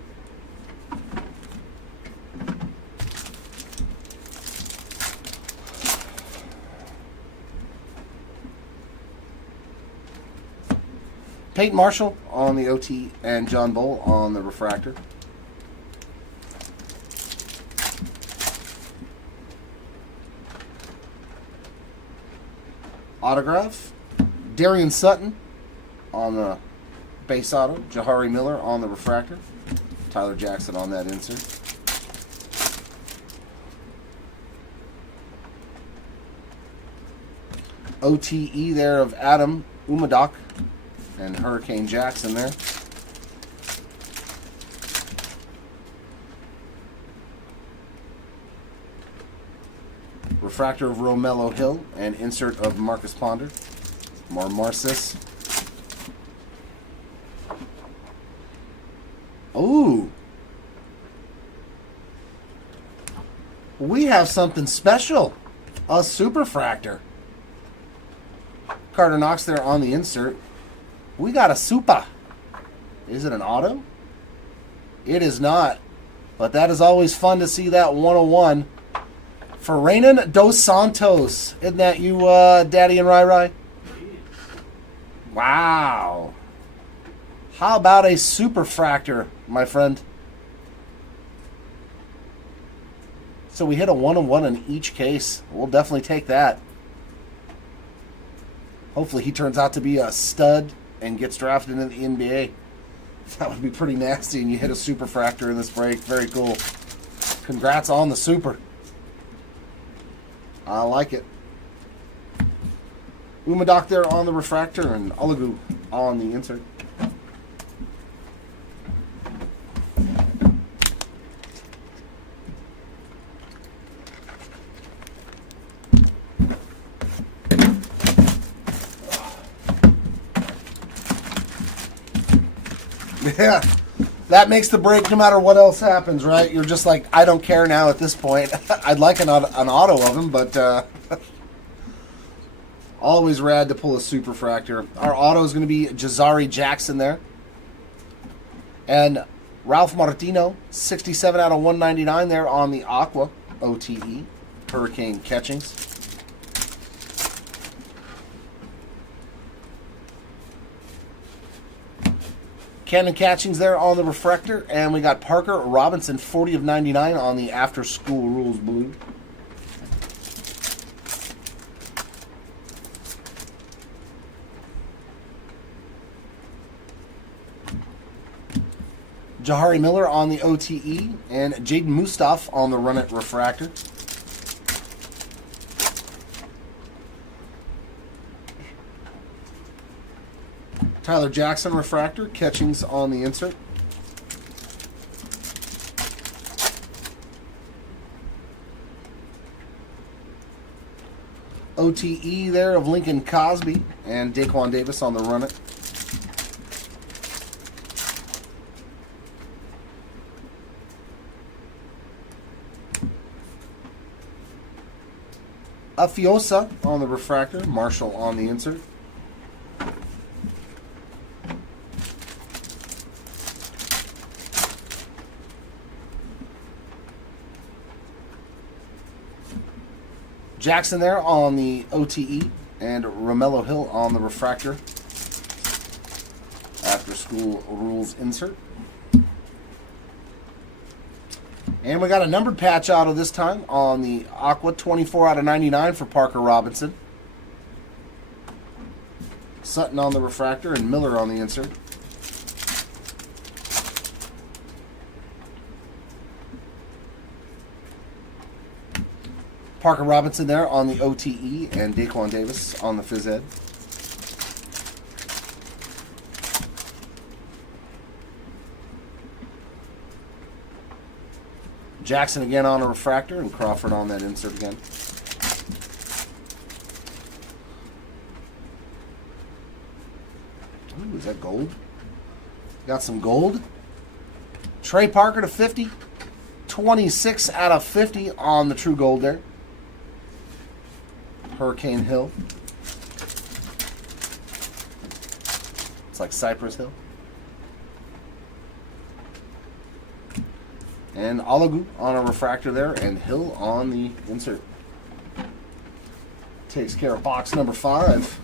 Peyton Marshall on the OT and John Bull on the refractor. Autograph. Darian Sutton on the base auto. Jahari Miller on the refractor. Tyler Jackson on that insert. OTE there of Adam Umadoc and Hurricane Jackson there. Refractor of Romello Hill and insert of Marcus Ponder. More Marcis. Ooh. We have something special. A Superfractor. Carter Knox there on the insert. We got a Super. Is it an auto? It is not. But that is always fun to see that 101 For Renan Dos Santos. Isn't that you, Daddy and Rai Rai? Wow. How about a superfractor, my friend? So we hit a 1-1 in each case. We'll definitely take that. Hopefully he turns out to be a stud and gets drafted into the NBA. That would be pretty nasty, and you hit a superfractor in this break. Very cool. Congrats on the super. I like it. Umadoc there on the refractor and Olagu on the insert. Yeah, that makes the break no matter what else happens, right? You're just like, I don't care now at this point. I'd like an auto of him, but always rad to pull a superfractor. Our auto is going to be Jazari Jackson there. And Ralph Martino, 67 out of 199 there on the Aqua OTE. Hurricane Catchings. Cannon Catchings there on the refractor. And we got Parker Robinson, 40 of 99 on the After School Rules Blue. Jahari Miller on the OTE. And Jaden Mustaf on the Run It refractor. Tyler Jackson refractor, Catchings on the insert. OTE there of Lincoln Cosby and Daquan Davis on the Run It. Afiosa on the refractor, Marshall on the insert. Jackson there on the OTE and Romello Hill on the refractor. After School Rules insert. And we got a numbered patch auto this time on the Aqua, 24 out of 99 for Parker Robinson. Sutton on the refractor and Miller on the insert. Parker Robinson there on the OTE and Daquan Davis on the Phys Ed. Jackson again on a refractor and Crawford on that insert again. Ooh, is that gold? Got some gold. Trey Parker to 50. 26 out of 50 on the True Gold there. Hurricane Hill. It's like Cypress Hill. And Olagu on a refractor there, and Hill on the insert. Takes care of box number 5.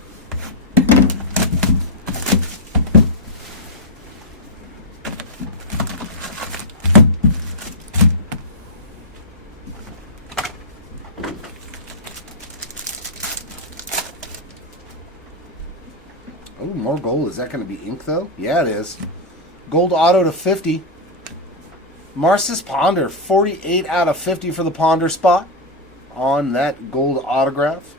Oh, more gold. Is that going to be ink, though? Yeah, it is. Gold auto to 50. Marcus Ponder, 48 out of 50 for the Ponder spot on that gold autograph.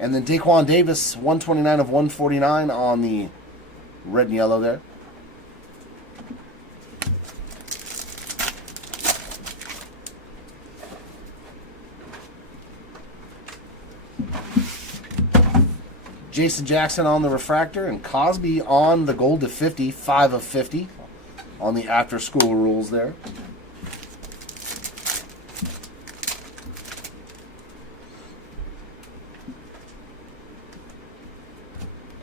And then Daquan Davis, 129 of 149 on the red and yellow there. Jason Jackson on the refractor and Cosby on the gold to 50, 5 of 50 on the After School Rules there.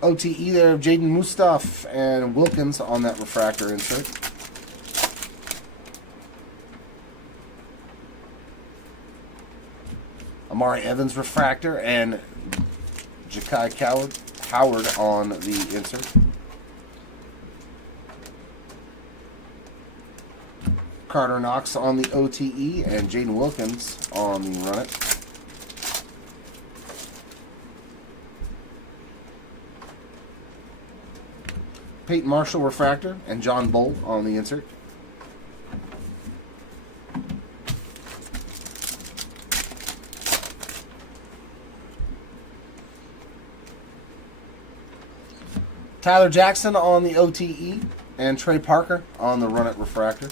OTE there of Jaden Mustaf and Wilkins on that refractor insert. Amari Evans refractor, and Ja'Kai Howard on the insert. Carter Knox on the OTE, and Jaden Wilkins on the Run It. Peyton Marshall refractor, and John Bull on the insert. Tyler Jackson on the OTE, and Trey Parker on the Run It refractor.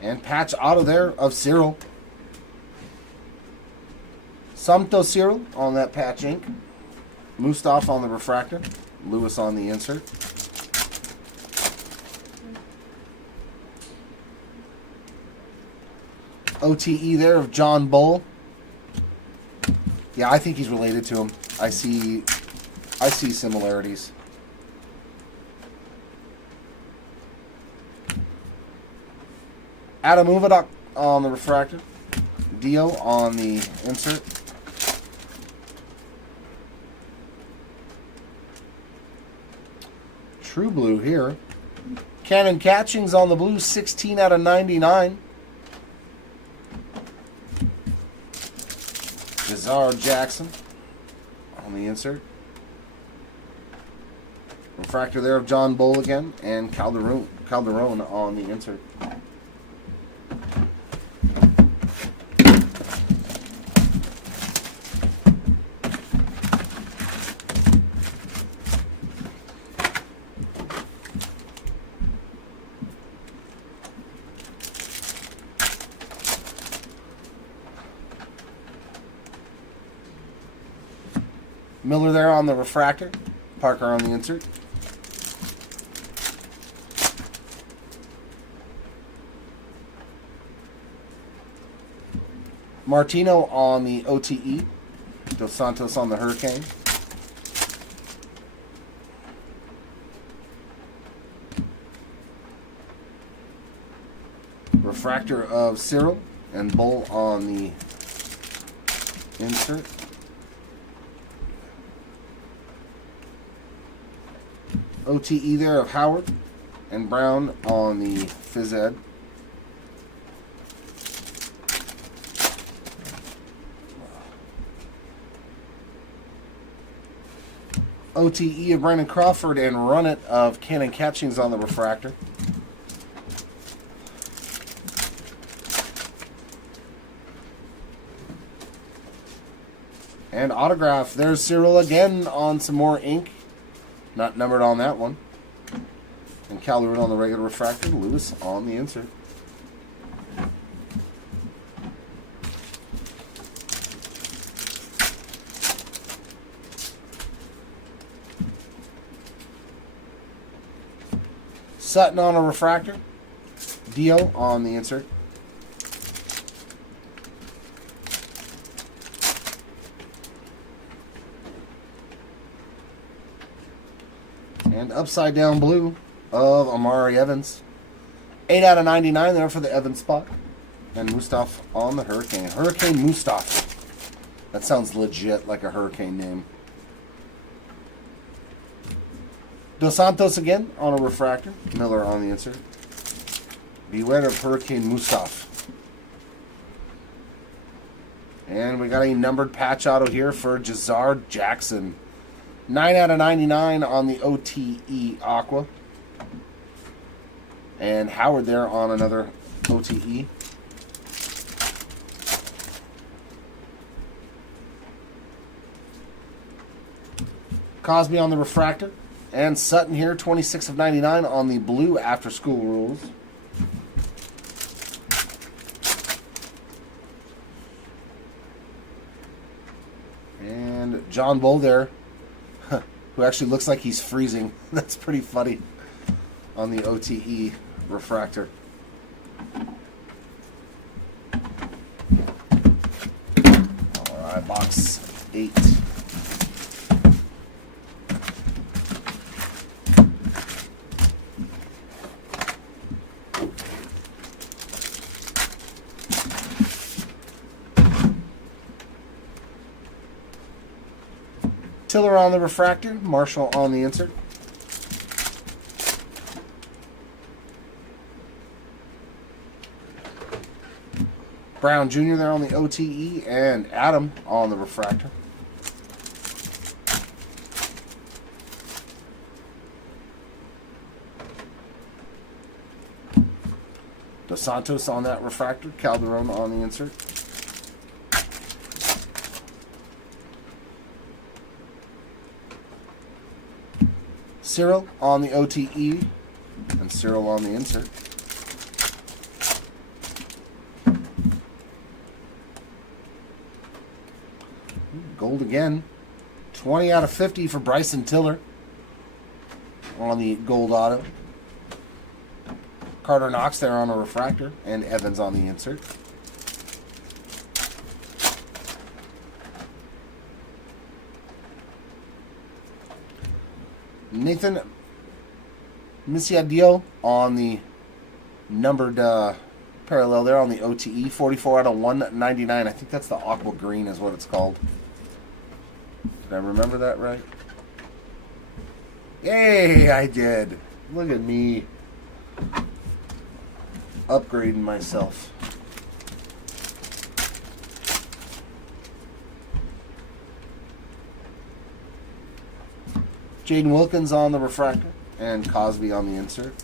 And patch auto there of Cyril. Sumto Cyril on that patch ink. Mustaf on the refractor. Lewis on the insert. OTE there of John Bull. Yeah, I think he's related to him. I see similarities. Adam Uvadak on the refractor. Dio on the insert. True blue here. Cannon Catchings on the blue, 16 out of 99. Jazar Jackson on the insert. Refractor there of John Bull again, and Calderon on the insert. Miller there on the refractor. Parker on the insert. Martino on the OTE. Dos Santos on the Hurricane. Refractor of Cyril and Bull on the insert. OTE there of Howard and Brown on the Phys Ed. OTE of Brandon Crawford and Run It of Cannon Catchings on the refractor. And autograph. There's Cyril again on some more ink. Not numbered on that one. And Calderon on the regular refractor. Lewis on the insert. Sutton on a refractor. Dio on the insert. And upside down blue of Amari Evans. 8 out of 99 there for the Evans spot. And Mustaf on the Hurricane. Hurricane Mustaf. That sounds legit like a hurricane name. Dos Santos again on a refractor. Miller on the insert. Beware of Hurricane Mustaf. And we got a numbered patch auto here for Jazar Jackson. 9 out of 99 on the OTE Aqua. And Howard there on another OTE. Cosby on the refractor. And Sutton here, 26 of 99 on the blue after school rules. And John Bull there, who actually looks like he's freezing. That's pretty funny on the OTE refractor. All right, box 8. Tiller on the refractor. Marshall on the insert. Brown Jr. there on the OTE, and Adam on the refractor. Dos Santos on that refractor. Calderon on the insert. Cyril on the OTE, and Cyril on the insert. Gold again. 20 out of 50 for Bryson Tiller on the gold auto. Carter Knox there on a refractor, and Evans on the insert. Nathan Misiadio on the numbered parallel there on the OTE. 44 out of 199. I think that's the aqua green is what it's called. Did I remember that right? Yay, I did. Look at me. Upgrading myself. Jaden Wilkins on the refractor, and Cosby on the insert.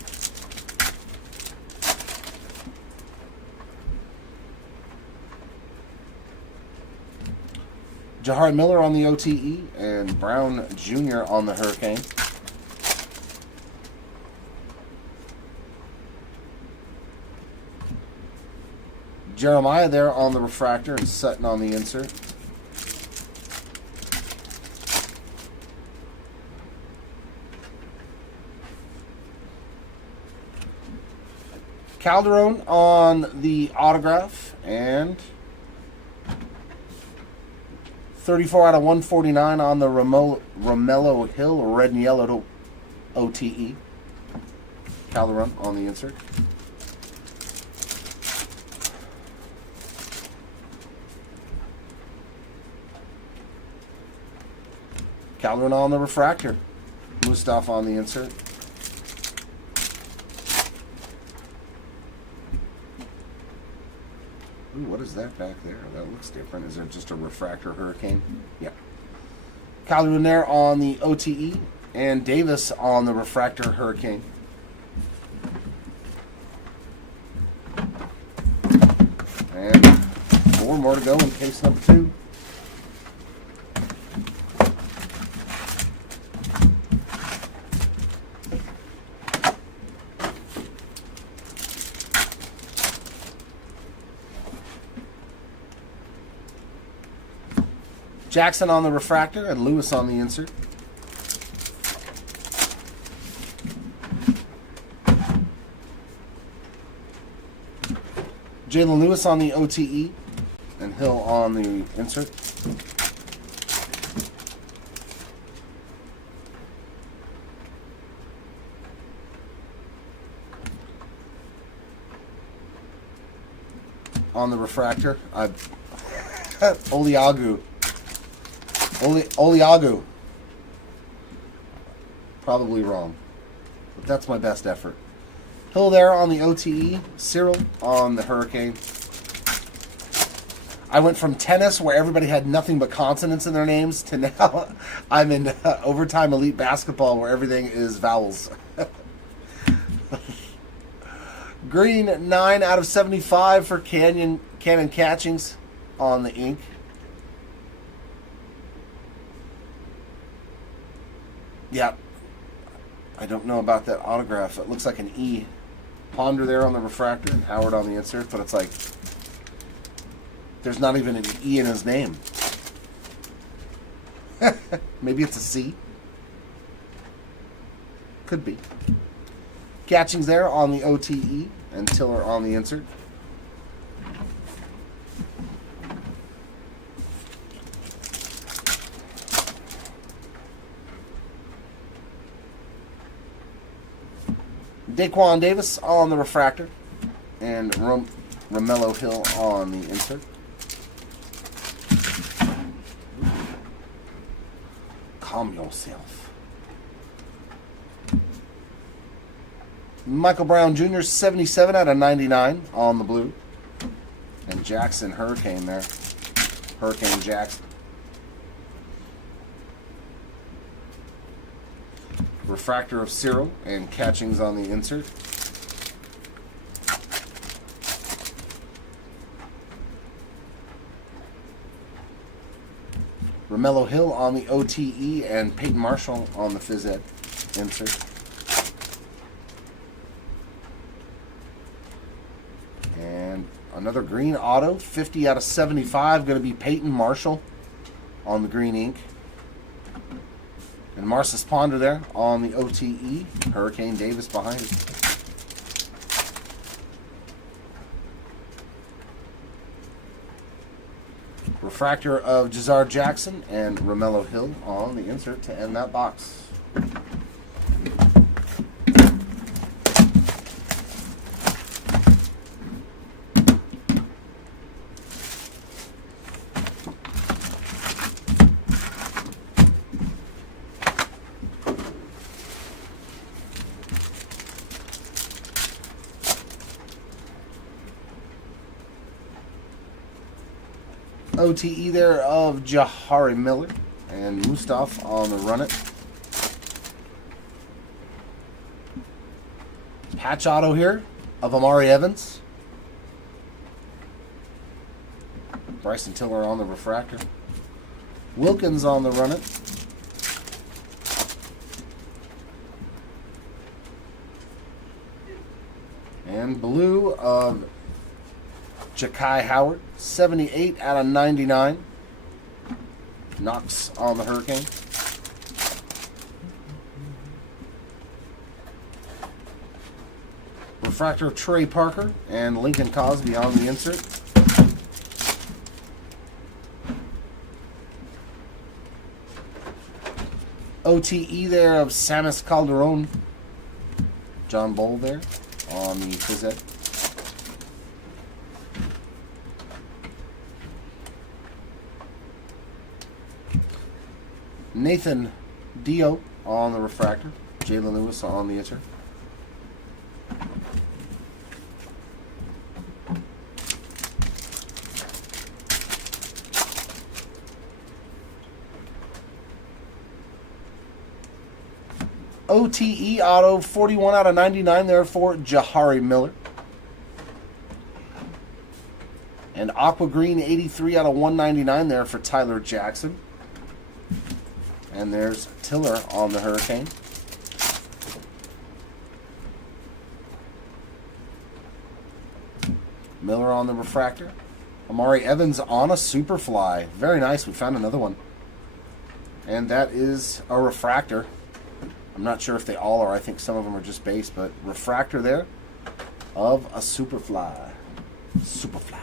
Jahar Miller on the OTE, and Brown Jr. on the Hurricane. Jeremiah there on the refractor, and Sutton on the insert. Calderon on the autograph, and 34 out of 149 on the Romello Hill red and yellow OTE. Calderon on the insert. Calderon on the refractor. Mustaf on the insert. Ooh, what is that back there? That looks different. Is it just a refractor Hurricane? Yeah. Calderon there on the OTE, and Davis on the refractor Hurricane. And four more to go in case number 2. Jackson on the refractor, and Lewis on the insert. Jalen Lewis on the OTE, and Hill on the insert. On the refractor, Oliagu. Oliagu. Probably wrong, but that's my best effort. Hill there on the OTE. Cyril on the Hurricane. I went from tennis, where everybody had nothing but consonants in their names, to now I'm in overtime elite basketball, where everything is vowels. Green, 9 out of 75 for Cannon Catchings on the ink. Yeah, I don't know about that autograph. It looks like an E. Ponder there on the refractor, and Howard on the insert, but it's like there's not even an E in his name. Maybe it's a C. Could be. Catchings there on the OTE, and Tiller on the insert. Daquan Davis on the refractor, and Romello Hill on the insert. Calm yourself. Michael Brown Jr., 77 out of 99 on the blue. And Jackson Hurricane there. Hurricane Jackson. Refractor of Cyril and catchings on the insert. Romello Hill on the OTE and Peyton Marshall on the Phys Ed insert. And another green auto, 50 out of 75, going to be Peyton Marshall on the green ink. And Marcus Ponder there on the OTE. Hurricane Davis behind it. Refractor of Jazar Jackson and Romello Hill on the insert to end that box. OTE there of Jahari Miller and Mustaf on the run it. Patch auto here of Amari Evans. Bryson Tiller on the refractor. Wilkins on the run it. And blue of Ja'Kai Howard, 78 out of 99. Knox on the Hurricane. Refractor of Trey Parker and Lincoln Cosby on the insert. OTE there of Samus Calderon. John Bowl there on the Phys Ed. Nathan Dio on the refractor. Jalen Lewis on the insert. OTE auto 41 out of 99 there for Jahari Miller. And Aqua Green 83 out of 199 there for Tyler Jackson. And there's Tiller on the Hurricane. Miller on the refractor. Amari Evans on a Superfly. Very nice. We found another one. And that is a refractor. I'm not sure if they all are. I think some of them are just base, but refractor there of a Superfly. Superfly.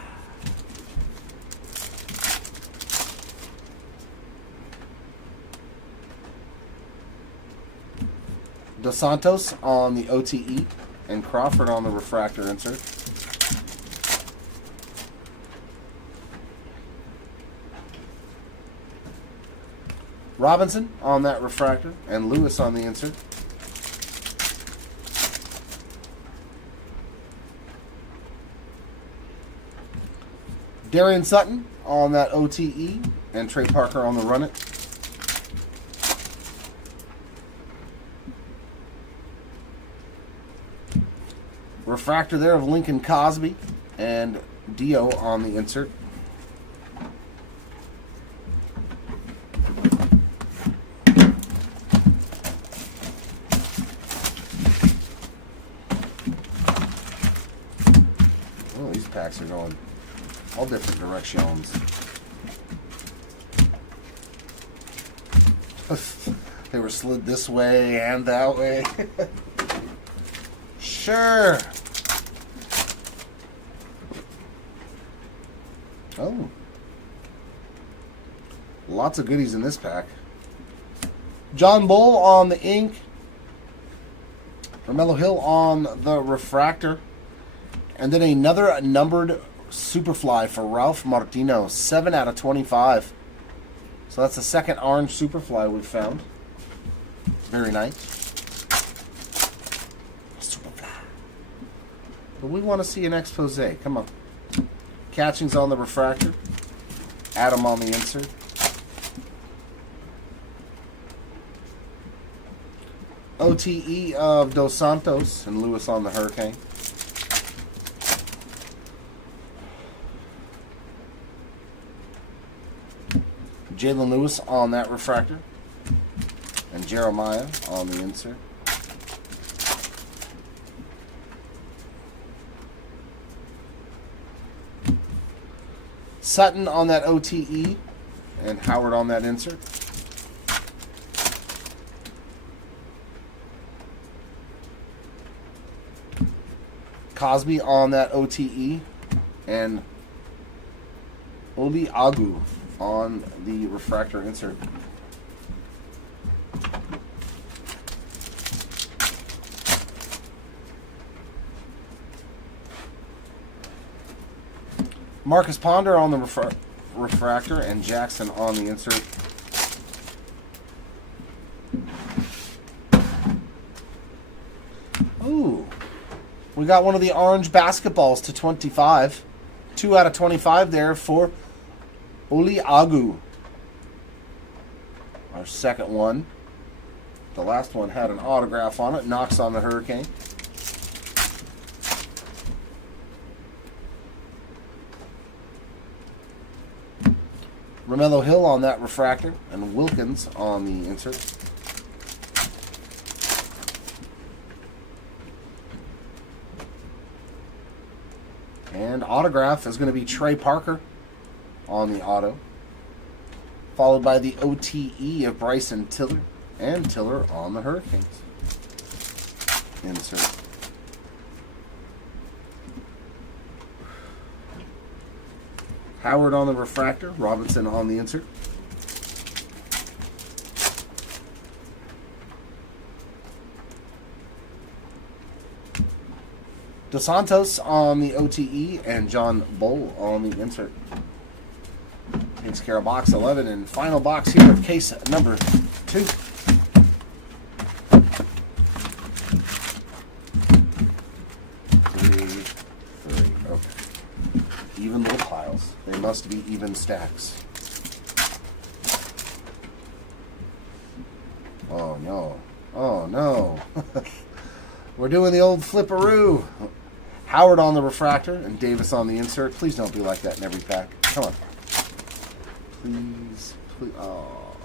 Dos Santos on the OTE and Crawford on the refractor insert. Robinson on that refractor and Lewis on the insert. Darian Sutton on that OTE and Trey Parker on the run it. Refractor there of Lincoln Cosby and Dio on the insert. Oh, these packs are going all different directions. They were slid this way and that way. Sure. Oh. Lots of goodies in this pack. John Bull on the ink. Romello Hill on the refractor. And then another numbered Superfly for Ralph Martino. 7 out of 25. So that's the second orange Superfly we've found. Very nice. Superfly. But we want to see an expose. Come on. Catchings on the refractor. Adam on the insert. OTE of Dos Santos and Lewis on the Hurricane. Jalen Lewis on that refractor. And Jeremiah on the insert. Sutton on that OTE. And Howard on that insert. Cosby on that OTE. And Oli Agu on the refractor insert. Marcus Ponder on the refractor and Jackson on the insert. Ooh. We got one of the orange basketballs to 25. 2 out of 25 there for Oli Agu. Our second one. The last one had an autograph on it. Knox on the Hurricane. Romello Hill on that refractor. And Wilkins on the insert. And autograph is going to be Trey Parker on the auto. Followed by the OTE of Bryson Tiller. And Tiller on the Hurricanes. Insert. Howard on the refractor. Robinson on the insert. Dos Santos on the OTE and John Bull on the insert. Takes care of box 11 and final box here of case number 2. Three. Okay. Even little piles. They must be even stacks. Oh no. Oh no. We're doing the old flipperoo. Howard on the refractor and Davis on the insert. Please don't be like that in every pack. Come on. Please. Oh.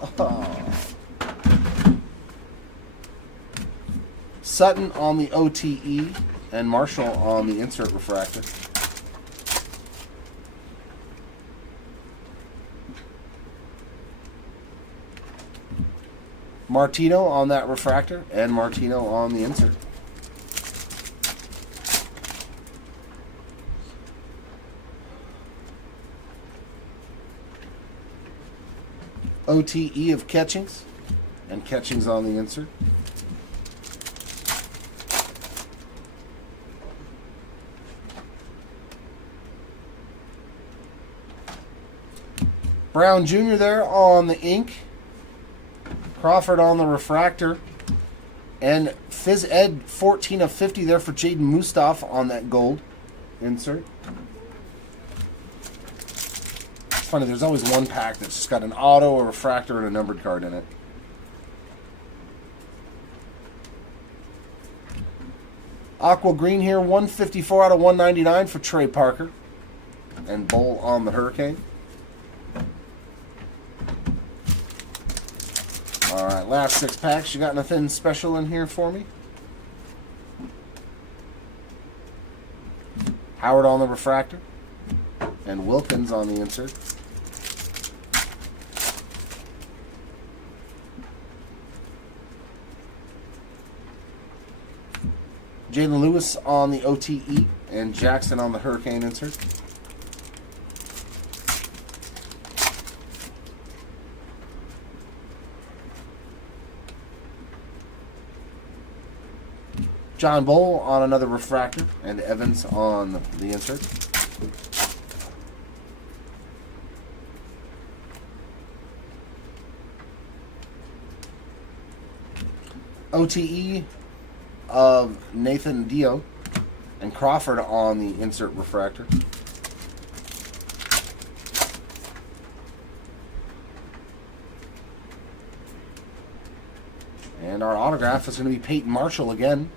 Sutton on the OTE and Marshall on the insert refractor. Martino on that refractor and Martino on the insert. OTE of Catchings and Catchings on the insert. Brown Jr. there on the ink. Crawford on the refractor. And Phys Ed 14 of 50 there for Jaden Mustaf on that gold insert. It's funny, there's always one pack that's just got an auto, a refractor, and a numbered card in it. Aqua Green here, 154 out of 199 for Trey Parker. And Bull on the Hurricane. Alright, last 6 packs. You got nothing special in here for me? Howard on the refractor. And Wilkins on the insert. Jalen Lewis on the OTE and Jackson on the Hurricane insert. John Bull on another refractor and Evans on the insert. OTE of Nathan Dio and Crawford on the insert refractor. And our autograph is going to be Peyton Marshall again.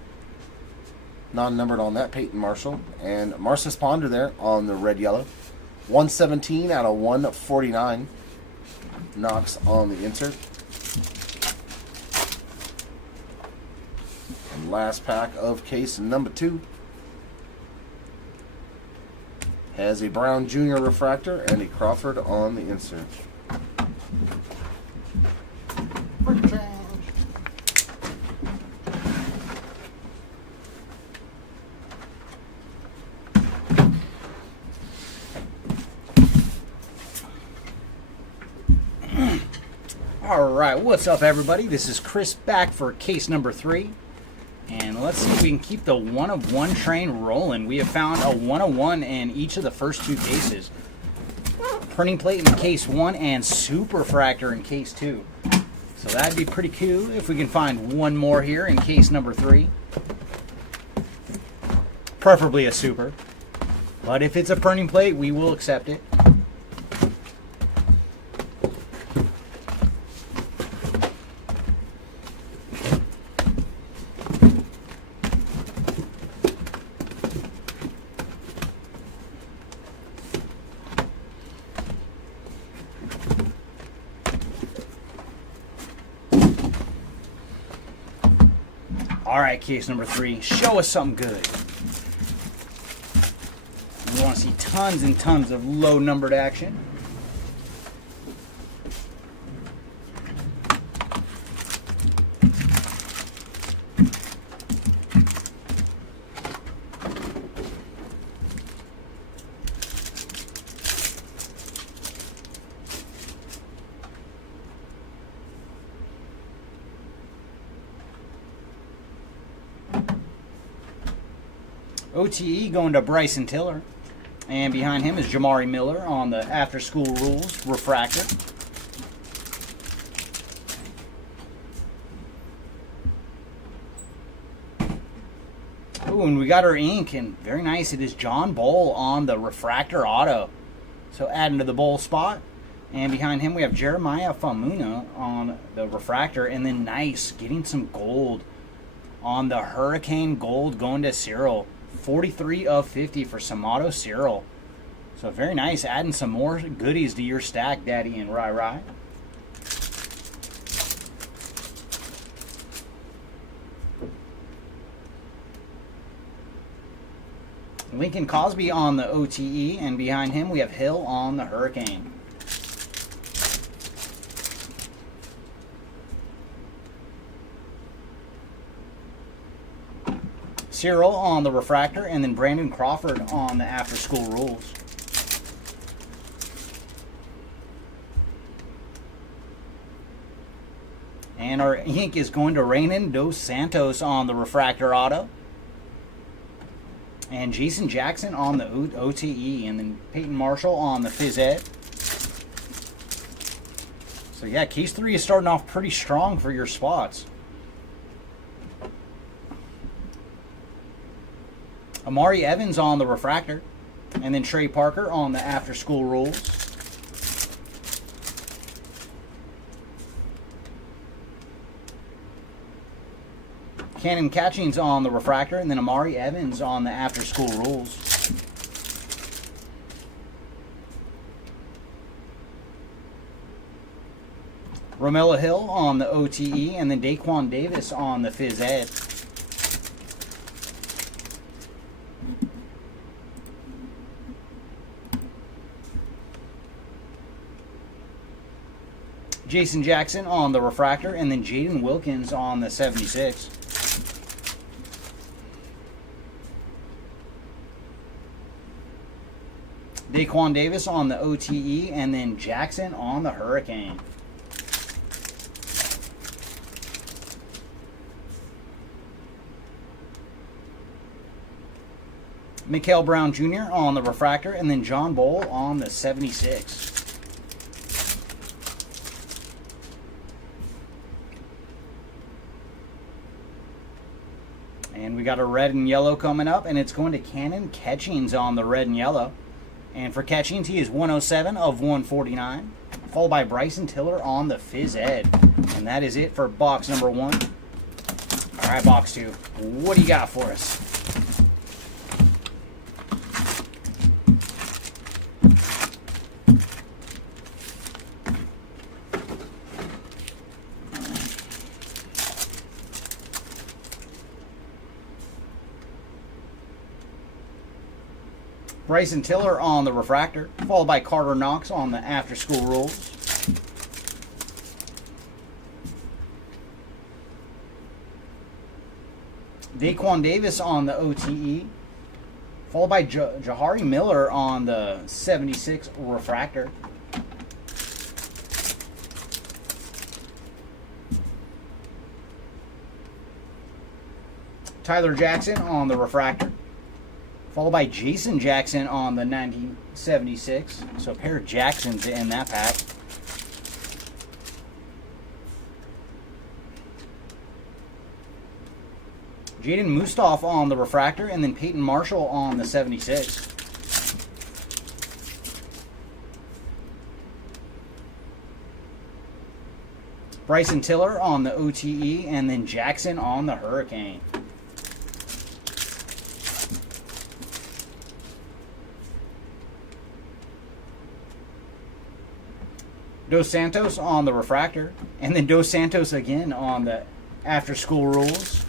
Non-numbered on that, Peyton Marshall. And Marcus Ponder there on the red-yellow. 117 out of 149. Knox on the insert. And last pack of case number 2 has a Brown Jr. refractor and a Crawford on the insert. Alright, what's up everybody? This is Chris back for case number 3. And let's see if we can keep the 1-of-1 train rolling. We have found a 1-of-1 in each of the first 2 cases. Printing plate in case 1 and super fractor in case 2. So that'd be pretty cool if we can find one more here in case number 3. Preferably a super. But if it's a printing plate, we will accept it. Alright, case number 3. Show us something good. We want to see tons and tons of low-numbered action. OTE going to Bryson Tiller. And behind him is Jamari Miller on the After School Rules refractor. Ooh, and we got our ink, and very nice. It is John Bowl on the refractor auto. So adding to the bowl spot. And behind him we have Jeremiah Famuna on the refractor. And then nice, getting some gold on the Hurricane Gold going to Cyril. 43 of 50 for Samato Cyril. So very nice, adding some more goodies to your stack, Daddy and Rai Rai. Lincoln Cosby on the OTE, and behind him we have Hill on the Hurricane. Cyril on the refractor, and then Brandon Crawford on the After School Rules. And our ink is going to Reynan Dos Santos on the refractor auto. And Jason Jackson on the OTE, and then Peyton Marshall on the Phys Ed. So yeah, case 3 is starting off pretty strong for your spots. Amari Evans on the refractor, and then Trey Parker on the After School Rules. Cannon Catchings on the refractor, and then Amari Evans on the After School Rules. Romello Hill on the OTE, and then Daquan Davis on the Phys Ed. Jason Jackson on the refractor, and then Jaden Wilkins on the 76. Daquan Davis on the OTE, and then Jackson on the Hurricane. Mikael Brown Jr. on the refractor, and then John Bowl on the 76. And we got a red and yellow coming up, and it's going to Cannon Catchings on the red and yellow. And for Catchings, he is 107 of 149, followed by Bryson Tiller on the Phys Ed. And that is it for box number 1. All right, box 2. What do you got for us? Bryson Tiller on the refractor, followed by Carter Knox on the after school rules. Daquan Davis on the OTE, followed by Jahari Miller on the 76 refractor. Tyler Jackson on the refractor, followed by Jason Jackson on the 1976. So a pair of Jacksons in that pack. Jaden Mustaf on the refractor, and then Peyton Marshall on the 76. Bryson Tiller on the OTE, and then Jackson on the Hurricane. Dos Santos on the refractor, and then Dos Santos again on the after school rules.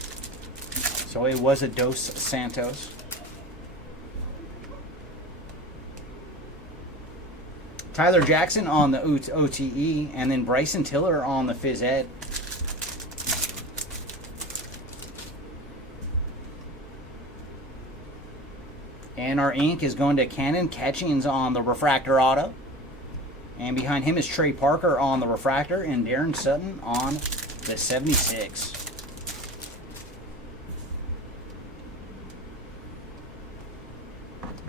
So it was a Dos Santos. Tyler Jackson on the OTE, and then Bryson Tiller on the Phys Ed. And our ink is going to Cannon Catchings on the refractor auto. And behind him is Trey Parker on the refractor and Darren Sutton on the 76.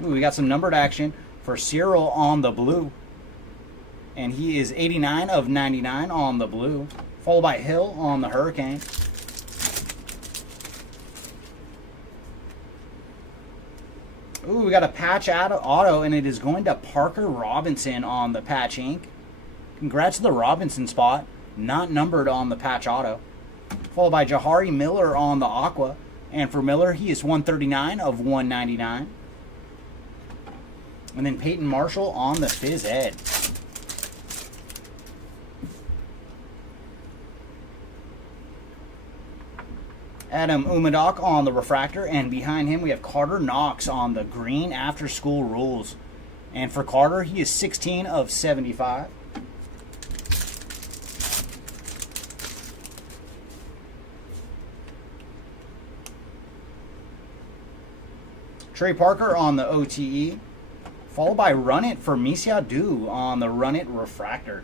Ooh, we got some numbered action for Cyril on the blue. And he is 89 of 99 on the blue, followed by Hill on the Hurricane. Ooh, we got a patch auto, and it is going to Parker Robinson on the patch ink. Congrats to the Robinson spot, not numbered on the patch auto. Followed by Jahari Miller on the aqua. And for Miller, he is 139 of 199. And then Peyton Marshall on the Phys Ed. Adam Umadoc on the refractor, and behind him we have Carter Knox on the green after school rules. And for Carter, he is 16 of 75. Trey Parker on the OTE, followed by Run It for Misha Du on the Run It refractor.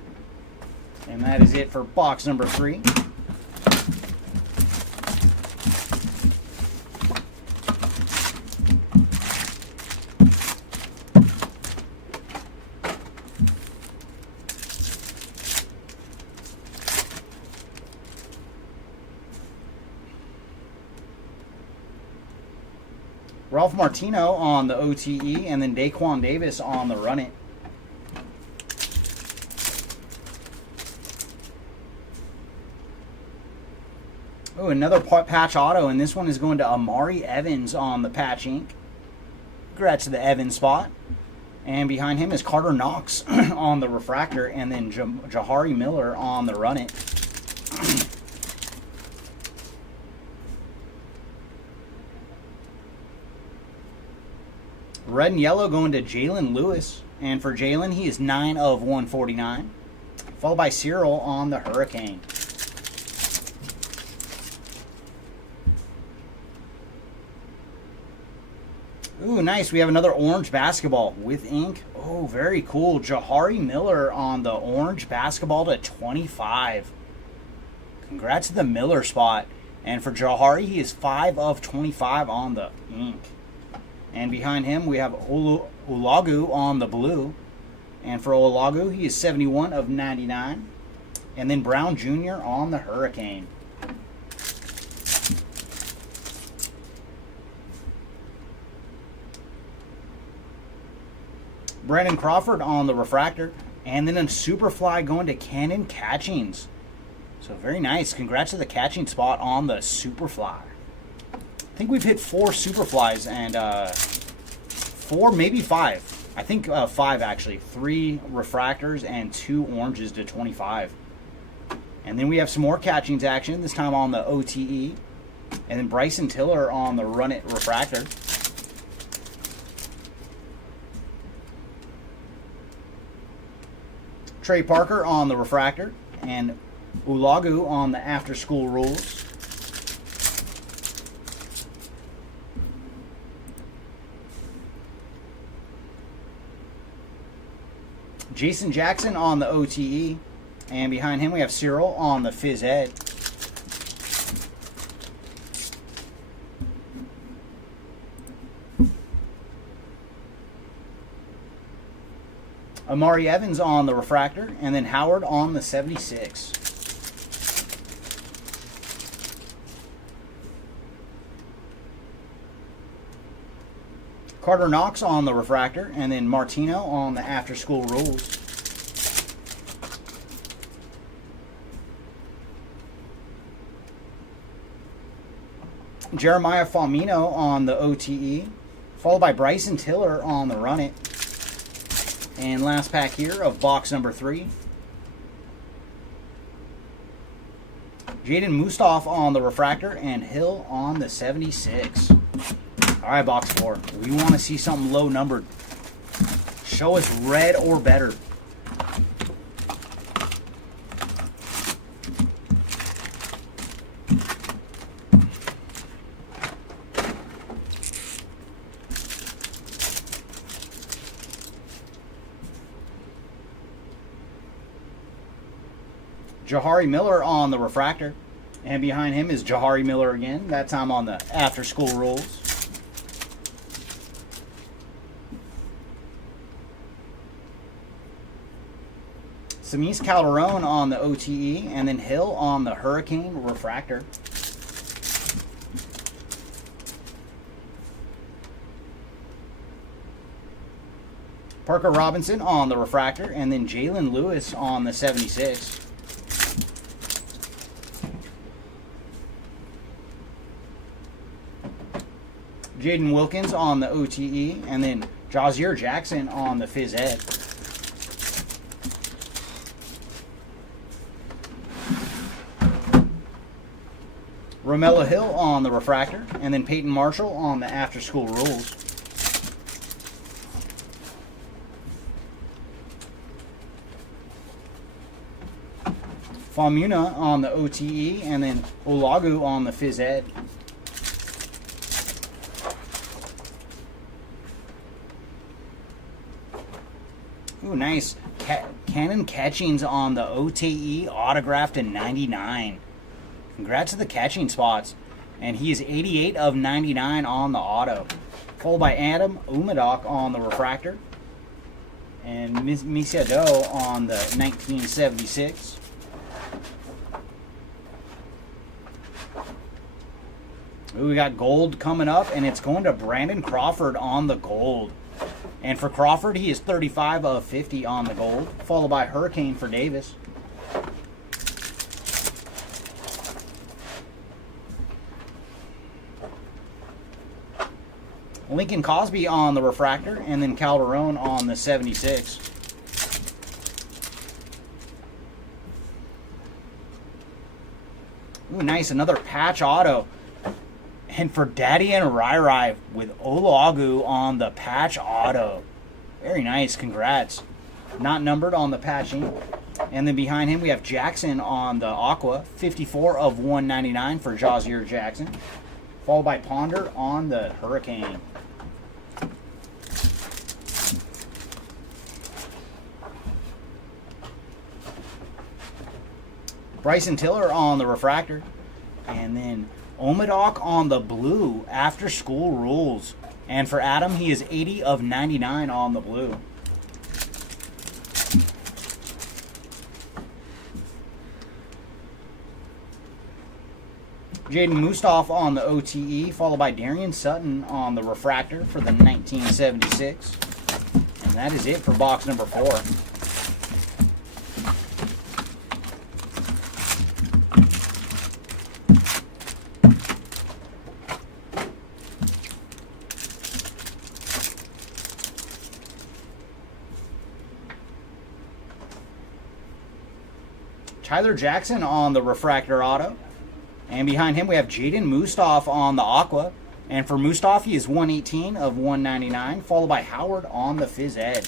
And that is it for box number 3. Ralph Martino on the OTE, and then Daquan Davis on the Run It. Oh, another patch auto, and this one is going to Amari Evans on the patch ink. Congrats to the Evans spot. And behind him is Carter Knox on the refractor, and then Jahari Miller on the Run It. Red and yellow going to Jalen Lewis. And for Jalen, he is 9 of 149. Followed by Cyril on the Hurricane. Ooh, nice. We have another orange basketball with ink. Oh, very cool. Jahari Miller on the orange basketball to 25. Congrats to the Miller spot. And for Jahari, he is 5 of 25 on the ink. And behind him, we have Ulagu on the blue. And for Ulagu, he is 71 of 99. And then Brown Jr. on the Hurricane. Brandon Crawford on the refractor. And then a Superfly going to Canon Catchings. So very nice. Congrats to the catching spot on the Superfly. I think we've hit 4 Superflies and 4, maybe 5. I think 5 actually. 3 refractors and 2 oranges to 25. And then we have some more catchings action, this time on the OTE. And then Bryson Tiller on the Run It refractor. Trey Parker on the refractor. And Ulagu on the After School Rules. Jason Jackson on the OTE. And behind him we have Cyril on the Phys Ed. Amari Evans on the refractor, and then Howard on the 76. Carter Knox on the refractor, and then Martino on the After School Rules. Jeremiah Famino on the OTE, followed by Bryson Tiller on the Run It. And last pack here of box number 3. Jaden Mustaf on the refractor and Hill on the 76. All right, box 4. We want to see something low numbered. Show us red or better. Jahari Miller on the refractor. And behind him is Jahari Miller again, that time on the After School Rules. Samis Calderon on the OTE, and then Hill on the Hurricane refractor. Parker Robinson on the refractor, and then Jalen Lewis on the 76. Jaden Wilkins on the OTE, and then Jazier Jackson on the Phys Ed. Romello Hill on the refractor, and then Peyton Marshall on the After School Rules. Famuna on the OTE, and then Olagu on the Phys Ed. Ooh, nice. Canon Catchings on the OTE, autographed to 99. Congrats to the catching spots. And he is 88 of 99 on the auto. Followed by Adam Umadoc on the refractor. And Misia Doe on the 1976. Ooh, we got gold coming up, and it's going to Brandon Crawford on the gold. And for Crawford, he is 35 of 50 on the gold, followed by Hurricane for Davis. Lincoln Cosby on the refractor, and then Calderon on the 76. Ooh, nice, another patch auto. And for Daddy and Rai with Olagu on the patch auto. Very nice, congrats. Not numbered on the patching. And then behind him we have Jackson on the Aqua, 54 of 199 for Jazier Jackson. Followed by Ponder on the Hurricane. Bryson Tiller on the refractor. And then Omadoc on the blue, After School Rules. And for Adam, he is 80 of 99 on the blue. Jaden Mustaf on the OTE, followed by Darian Sutton on the refractor for the 1976. And that is it for box number 4. Tyler Jackson on the refractor auto. And behind him we have Jaden Mustaf on the aqua. And for Mustaf, he is 118 of 199, followed by Howard on the Phys Ed.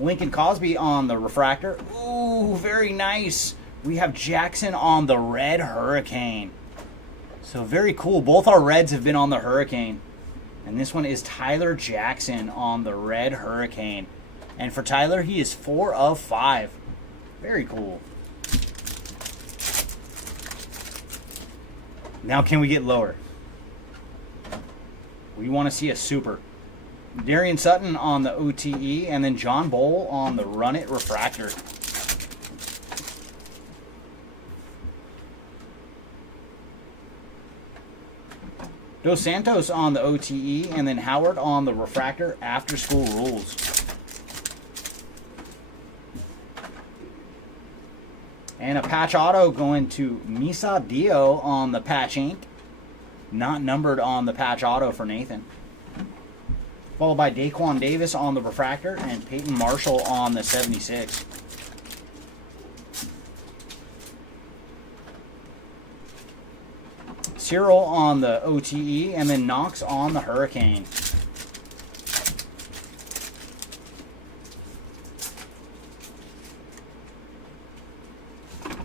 Lincoln Cosby on the refractor. Ooh, very nice. We have Jackson on the red Hurricane. So very cool. Both our reds have been on the Hurricane. And this one is Tyler Jackson on the red Hurricane. And for Tyler, he is 4 of 5. Very cool. Now can we get lower? We want to see a super. Darian Sutton on the OTE, and then John Bowl on the Run It refractor. Dos Santos on the OTE, and then Howard on the refractor after school rules. And a patch auto going to Misa Dio on the patch ink. Not numbered on the patch auto for Nathan. Followed by Daquan Davis on the refractor and Peyton Marshall on the 76. Cyril on the OTE, and then Knox on the Hurricane.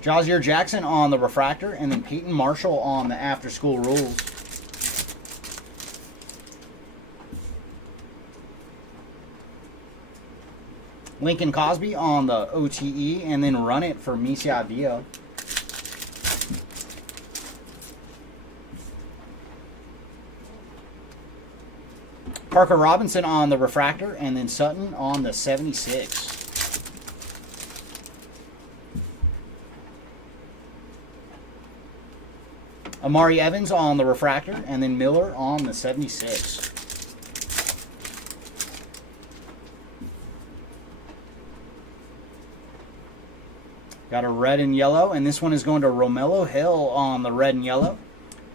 Jazier Jackson on the refractor, and then Peyton Marshall on the after school rules. Lincoln Cosby on the OTE, and then Run It for Misia Dio. Parker Robinson on the refractor, and then Sutton on the 76. Amari Evans on the refractor, and then Miller on the 76. Got a red and yellow, and this one is going to Romello Hill on the red and yellow.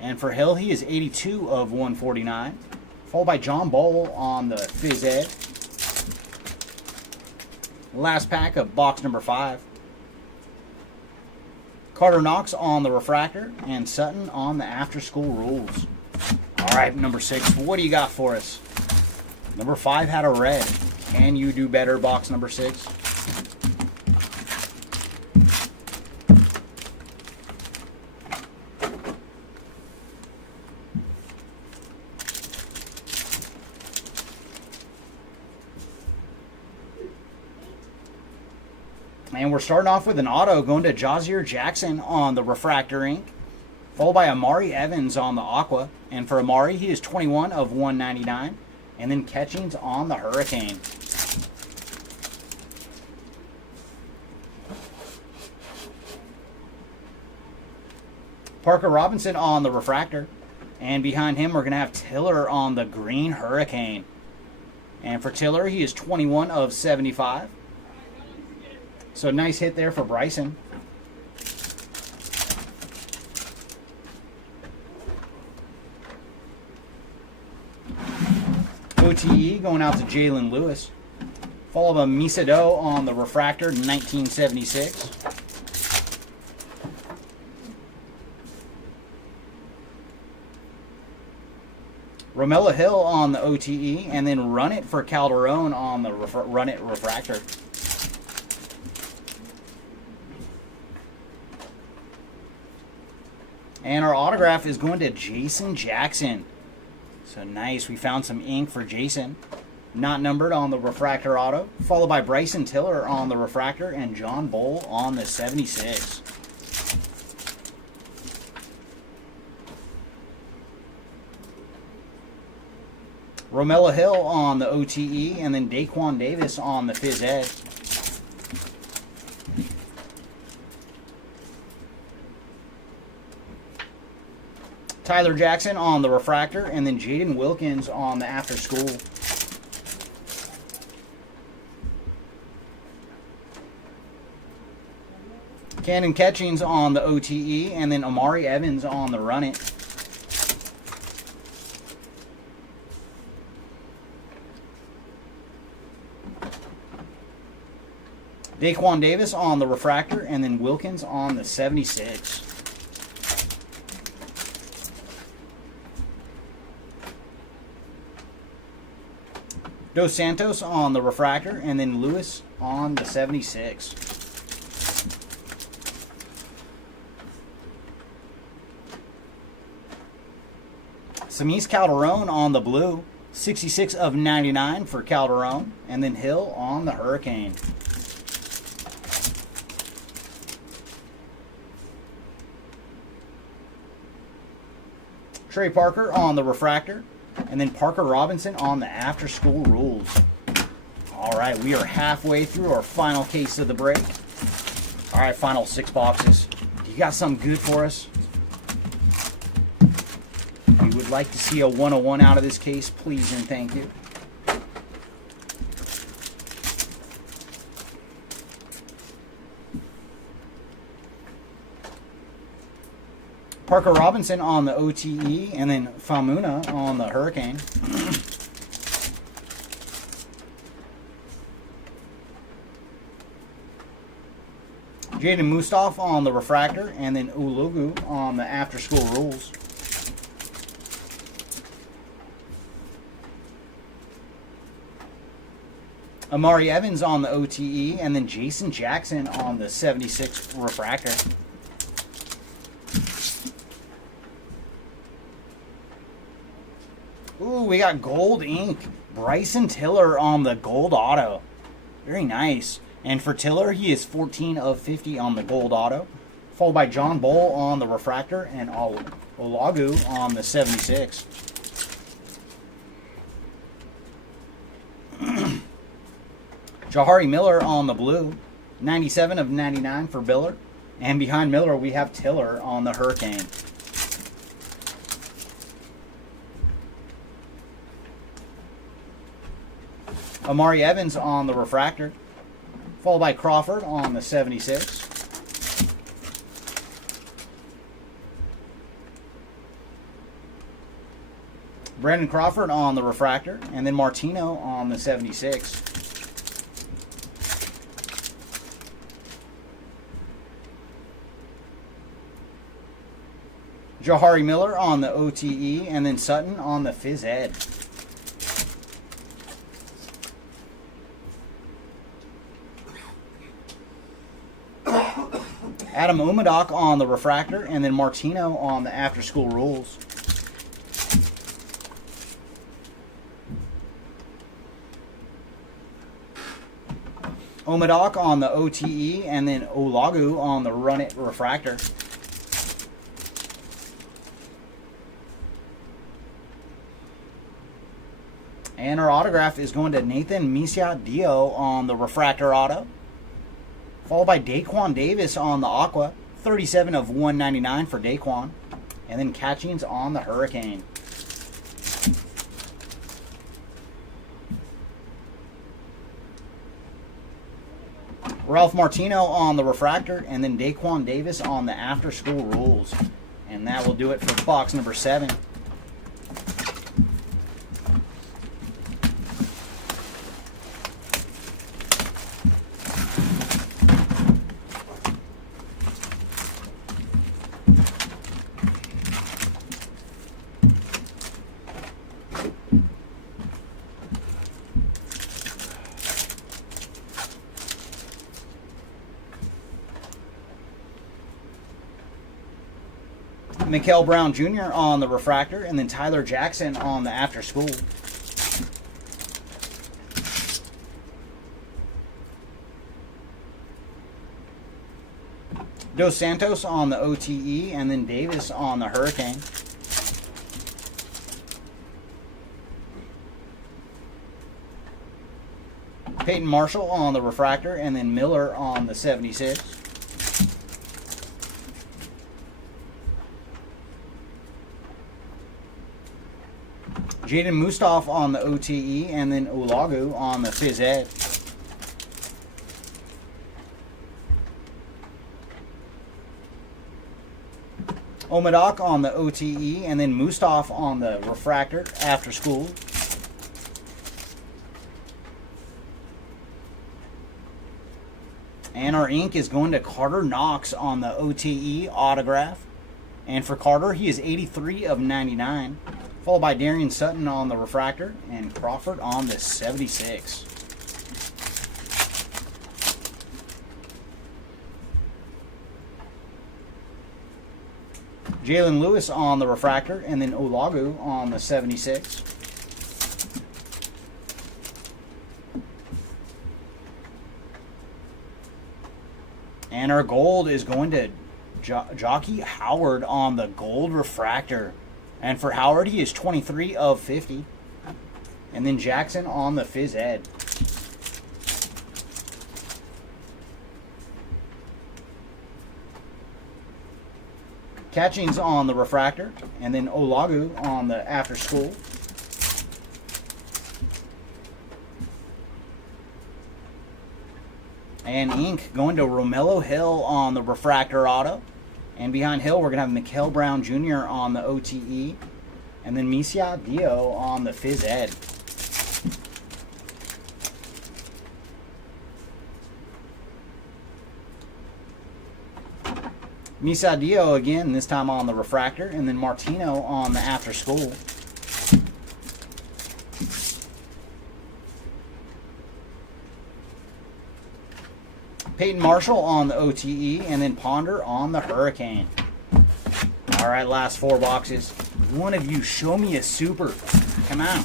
And for Hill, he is 82 of 149. Followed by John Bowl on the Phys Ed. Last pack of box number 5. Carter Knox on the refractor, and Sutton on the after school rules. All right, number 6, what do you got for us? Number 5 had a red. Can you do better, box number 6? And we're starting off with an auto going to Jazier Jackson on the refractor ink, followed by Amari Evans on the aqua. And for Amari, he is 21 of 199. And then Catchings on the Hurricane. Parker Robinson on the refractor. And behind him, we're going to have Tiller on the green Hurricane. And for Tiller, he is 21 of 75. So nice hit there for Bryson. OTE going out to Jalen Lewis. Followed by Misado on the refractor, 1976. Romello Hill on the OTE, and then Run It for Calderon on the Run It refractor. And our autograph is going to Jason Jackson. So nice. We found some ink for Jason. Not numbered on the refractor auto. Followed by Bryson Tiller on the refractor and John Bowl on the 76. Romello Hill on the OTE, and then Daquan Davis on the Phys Ed. Tyler Jackson on the refractor, and then Jaden Wilkins on the after school. Cannon Catchings on the OTE, and then Amari Evans on the run it. Daquan Davis on the refractor, and then Wilkins on the 76. Dos Santos on the refractor, and then Lewis on the 76. Samis Calderon on the blue, 66 of 99 for Calderon, and then Hill on the Hurricane. Trey Parker on the refractor, and then Parker Robinson on the after school rules. All right, we are halfway through our final case of the break. All right, final 6 boxes. You got something good for us? If you would like to see a 101 out of this case, please and thank you. Parker Robinson on the OTE, and then Famuna on the Hurricane. Jaden Mustaf on the refractor, and then Ulugu on the after school rules. Amari Evans on the OTE, and then Jason Jackson on the 76 refractor. Ooh, we got gold ink. Bryson Tiller on the gold auto. Very nice. And for Tiller, he is 14 of 50 on the gold auto. Followed by John Bull on the refractor and Olagu on the 76. Jahari Miller on the blue. 97 of 99 for Biller. And behind Miller, we have Tiller on the Hurricane. Amari Evans on the refractor, followed by Crawford on the 76. Brandon Crawford on the refractor, and then Martino on the 76. Jahari Miller on the OTE, and then Sutton on the Phys Ed. Adam Umadoc on the refractor, and then Martino on the after school rules. Umadoc on the OTE, and then Olagu on the run it refractor. And our autograph is going to Nathan Misia-Dio on the refractor auto. Followed by Daquan Davis on the Aqua. 37 of 199 for Daquan. And then Catchings on the Hurricane. Ralph Martino on the refractor. And then Daquan Davis on the after school rules. And that will do it for box number 7. Mikael Brown Jr. on the refractor, and then Tyler Jackson on the after school. Dos Santos on the OTE, and then Davis on the Hurricane. Peyton Marshall on the refractor, and then Miller on the 76. Jaden Mustaf on the OTE, and then Olagu on the Phys Ed. Omadok on the OTE, and then Mustaf on the Refractor after school. And our ink is going to Carter Knox on the OTE autograph. And for Carter, he is 83 of 99. Followed by Darian Sutton on the Refractor and Crawford on the 76. Jalen Lewis on the Refractor, and then Olagu on the 76. And our gold is going to Jockey Howard on the Gold Refractor. And for Howard, he is 23 of 50. And then Jackson on the Phys Ed. Catchings on the Refractor, and then Olagu on the After School. And ink going to Romello Hill on the Refractor auto. And behind Hill, we're going to have Mikael Brown Jr. on the OTE. And then Misia Dio on the Phys Ed. Misa Dio again, this time on the Refractor, and then Martino on the After School. Peyton Marshall on the OTE, and then Ponder on the Hurricane. All right, last 4 boxes. One of you show me a super. Come on.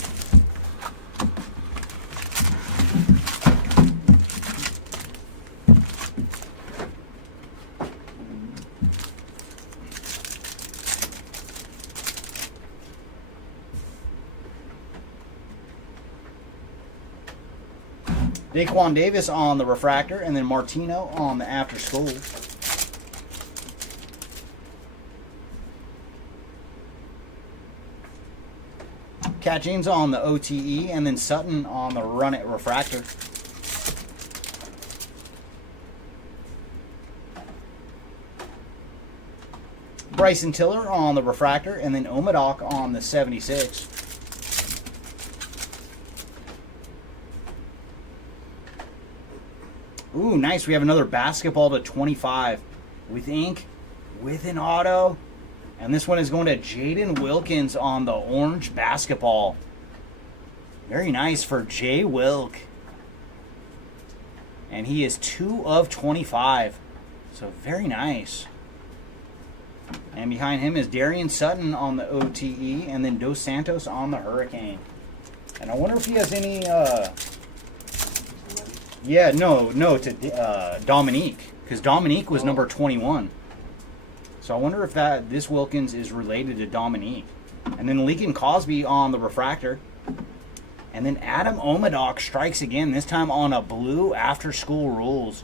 Daquan Davis on the Refractor, and then Martino on the After School. Catchings on the OTE, and then Sutton on the Run It Refractor. Bryson Tiller on the Refractor, and then Omadok on the 76. Ooh, nice. We have another basketball to 25 with ink, with an auto. And this one is going to Jaden Wilkins on the orange basketball. Very nice for Jay Wilk. And he is 2 of 25. So very nice. And behind him is Darian Sutton on the OTE, and then Dos Santos on the Hurricane. And I wonder if he has any... Yeah, no, to Dominique, because Dominique was number 21. So I wonder if this Wilkins is related to Dominique. And then Lincoln Cosby on the Refractor. And then Adam Omadok strikes again, this time on a blue After School Rules.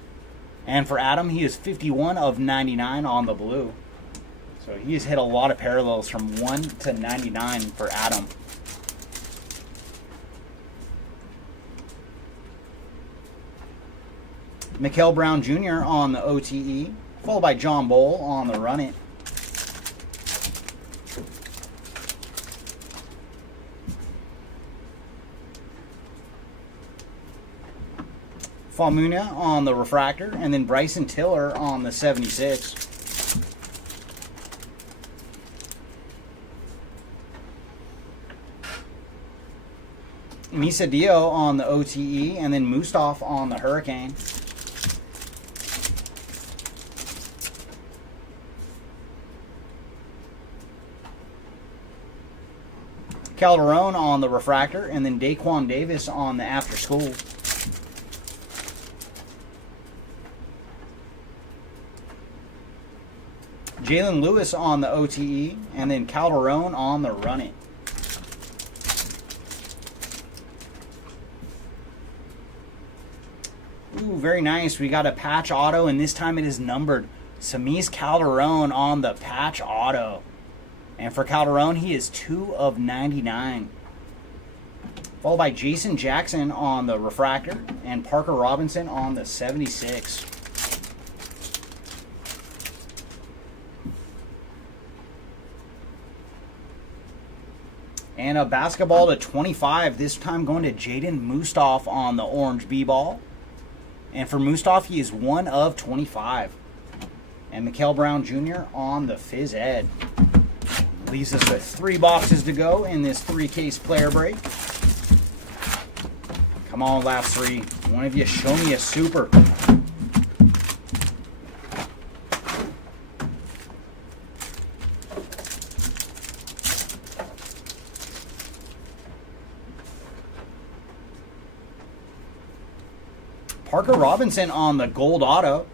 And for Adam, he is 51 of 99 on the blue. So he has hit a lot of parallels from 1 to 99 for Adam. Mikael Brown Jr. on the OTE, followed by John Bowl on the Run It. Famuna on the Refractor, and then Bryson Tiller on the 76. Misa Dio on the OTE, and then Mustaf on the Hurricane. Calderon on the Refractor, and then Daquan Davis on the After School. Jalen Lewis on the OTE, and then Calderon on the Run It. Ooh, very nice. We got a patch auto, and this time it is numbered. Samis Calderon on the patch auto. And for Calderon, he is 2 of 99. Followed by Jason Jackson on the refractor and Parker Robinson on the 76. And a basketball to 25, this time going to Jaden Mustaf on the orange B-ball. And for Mustaf, he is 1 of 25. And Mikael Brown Jr. on the Phys Ed. Leaves us with 3 boxes to go in this 3-case player break. Come on, last 3. One of you show me a super. Parker Robinson on the gold auto.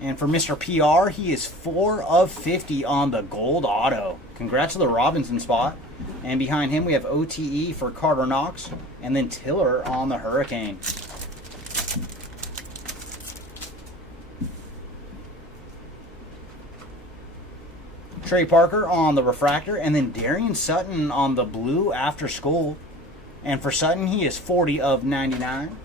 And for Mr. PR, he is 4 of 50 on the gold auto. Congrats to the Robinson spot. And behind him, we have OTE for Carter Knox. And then Tiller on the Hurricane. Trey Parker on the refractor. And then Darian Sutton on the blue after school. And for Sutton, he is 40 of 99.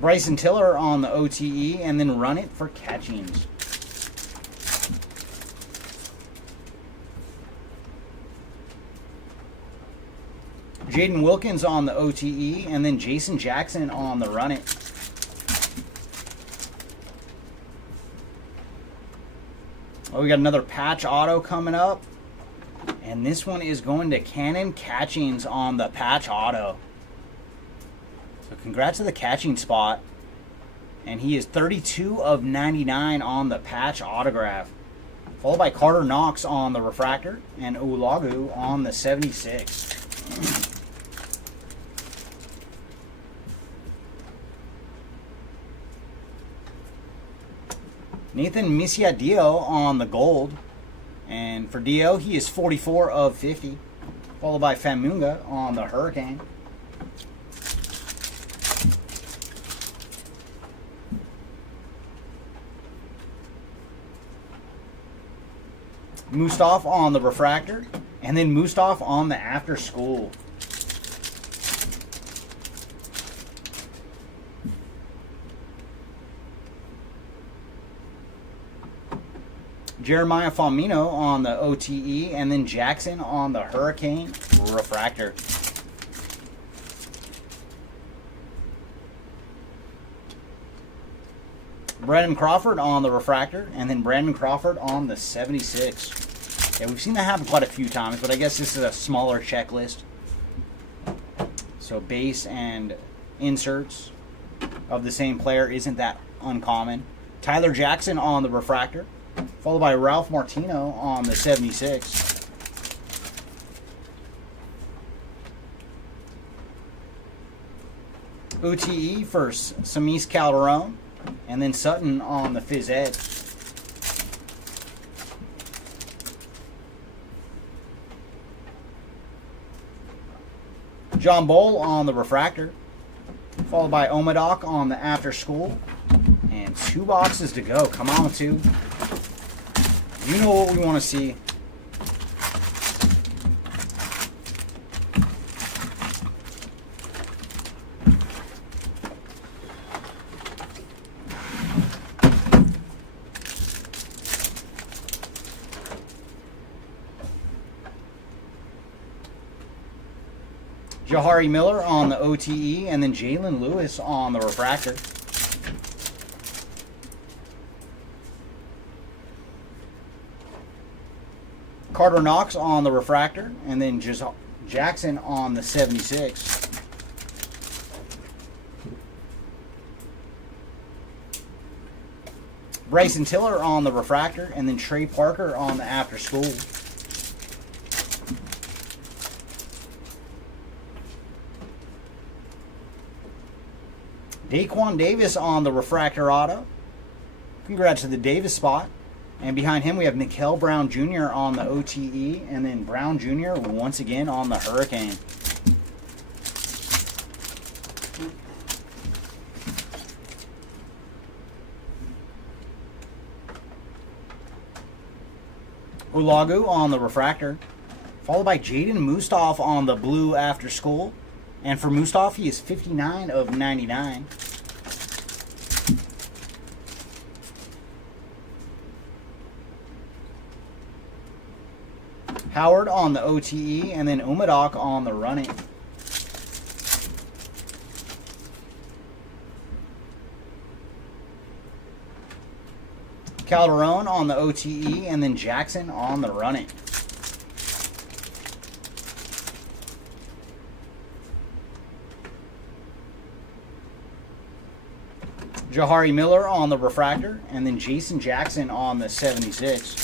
Bryson Tiller on the OTE, and then run it for Catchings. Jaden Wilkins on the OTE, and then Jason Jackson on the run it. Oh, we got another patch auto coming up. And this one is going to Cannon Catchings on the patch auto. So congrats to the catching spot. And he is 32 of 99 on the patch autograph. Followed by Carter Knox on the refractor and Ulagu on the 76. Nathan Misiadio on the gold. And for Dio, he is 44 of 50. Followed by Famunga on the Hurricane. Mustaf on the refractor, and then Mustaf on the after school. Jeremiah Famino on the OTE, and then Jackson on the Hurricane refractor. Brandon Crawford on the refractor, and then Brandon Crawford on the 76. Yeah, we've seen that happen quite a few times, but I guess this is a smaller checklist. So base and inserts of the same player isn't that uncommon. Tyler Jackson on the refractor, followed by Ralph Martino on the 76. OTE for Samis Calderon. And then Sutton on the Phys Ed. John Bowl on the refractor. Followed by Omadok on the after school. And 2 boxes to go. Come on, 2. You know what we want to see. Jahari Miller on the OTE, and then Jalen Lewis on the refractor. Carter Knox on the refractor, and then Jackson on the 76. Bryson Tiller on the refractor, and then Trey Parker on the after school. Daquan Davis on the refractor auto. Congrats to the Davis spot. And behind him we have Mikael Brown Jr. on the OTE, and then Brown Jr. once again on the Hurricane. Ulagu on the refractor, followed by Jaden Mustaf on the blue after school. And for Mustaf, he is 59 of 99. Howard on the OTE, and then Umadoc on the running. Calderon on the OTE, and then Jackson on the running. Jahari Miller on the refractor, and then Jason Jackson on the 76.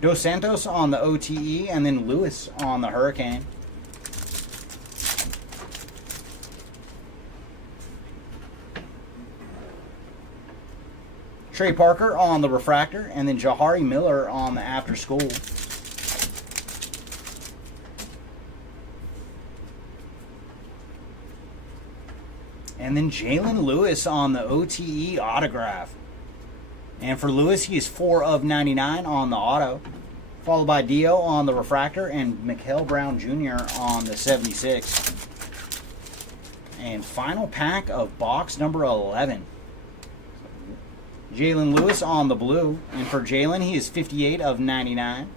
Dos Santos on the OTE, and then Lewis on the Hurricane. Trey Parker on the refractor, and then Jahari Miller on the after school. And then Jalen Lewis on the OTE autograph. And for Lewis, he is 4 of 99 on the auto. Followed by Dio on the refractor and Mikael Brown Jr. on the 76. And final pack of box number 11. Jalen Lewis on the blue. And for Jalen, he is 58 of 99.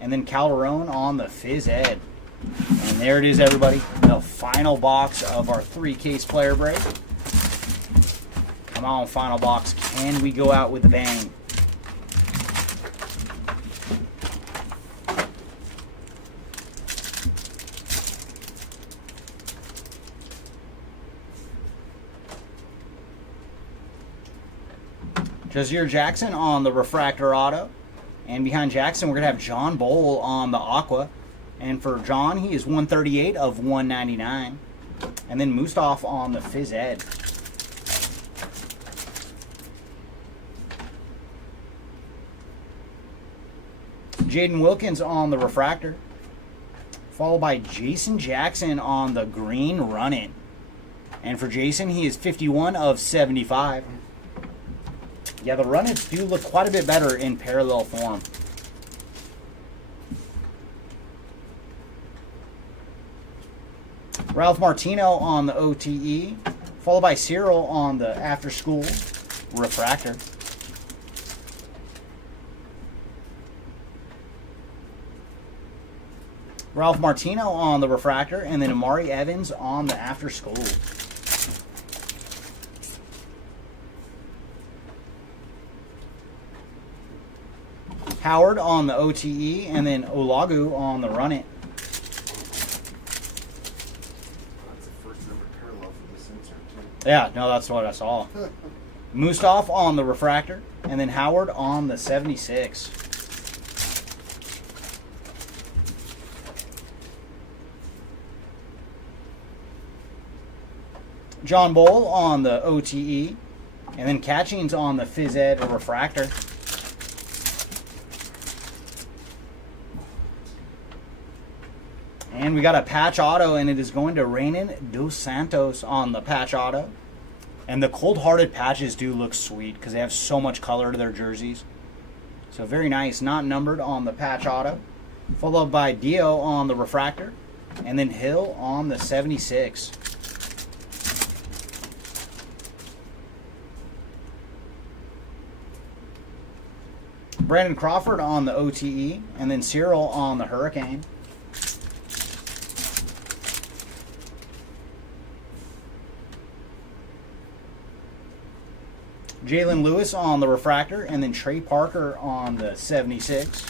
And then Calderon on the Phys Ed. And there it is, everybody. The final box of our 3-case player break. Come on, final box. Can we go out with a bang? Jazir Jackson on the refractor auto. And behind Jackson, we're going to have John Bowl on the aqua. And for John, he is 138 of 199. And then Mustaf on the Phys Ed. Jaden Wilkins on the refractor. Followed by Jason Jackson on the green run-in. And for Jason, he is 51 of 75. Yeah, the run-ins do look quite a bit better in parallel form. Ralph Martino on the OTE, followed by Cyril on the after-school refractor. Ralph Martino on the refractor, and then Amari Evans on the after-school. Howard on the OTE, and then Olagu on the run-it. That's the first number parallel for this insert, too. Yeah, no, that's what I saw. Mustaf on the refractor, and then Howard on the 76. John Bowl on the OTE, and then Catchings on the Phys Ed or refractor. And we got a patch auto, and it is going to Reynan Dos Santos on the patch auto. And the cold-hearted patches do look sweet because they have so much color to their jerseys. So very nice. Not numbered on the patch auto. Followed by Dio on the refractor. And then Hill on the 76. Brandon Crawford on the OTE. And then Cyril on the Hurricane. Jalen Lewis on the refractor, and then Trey Parker on the 76.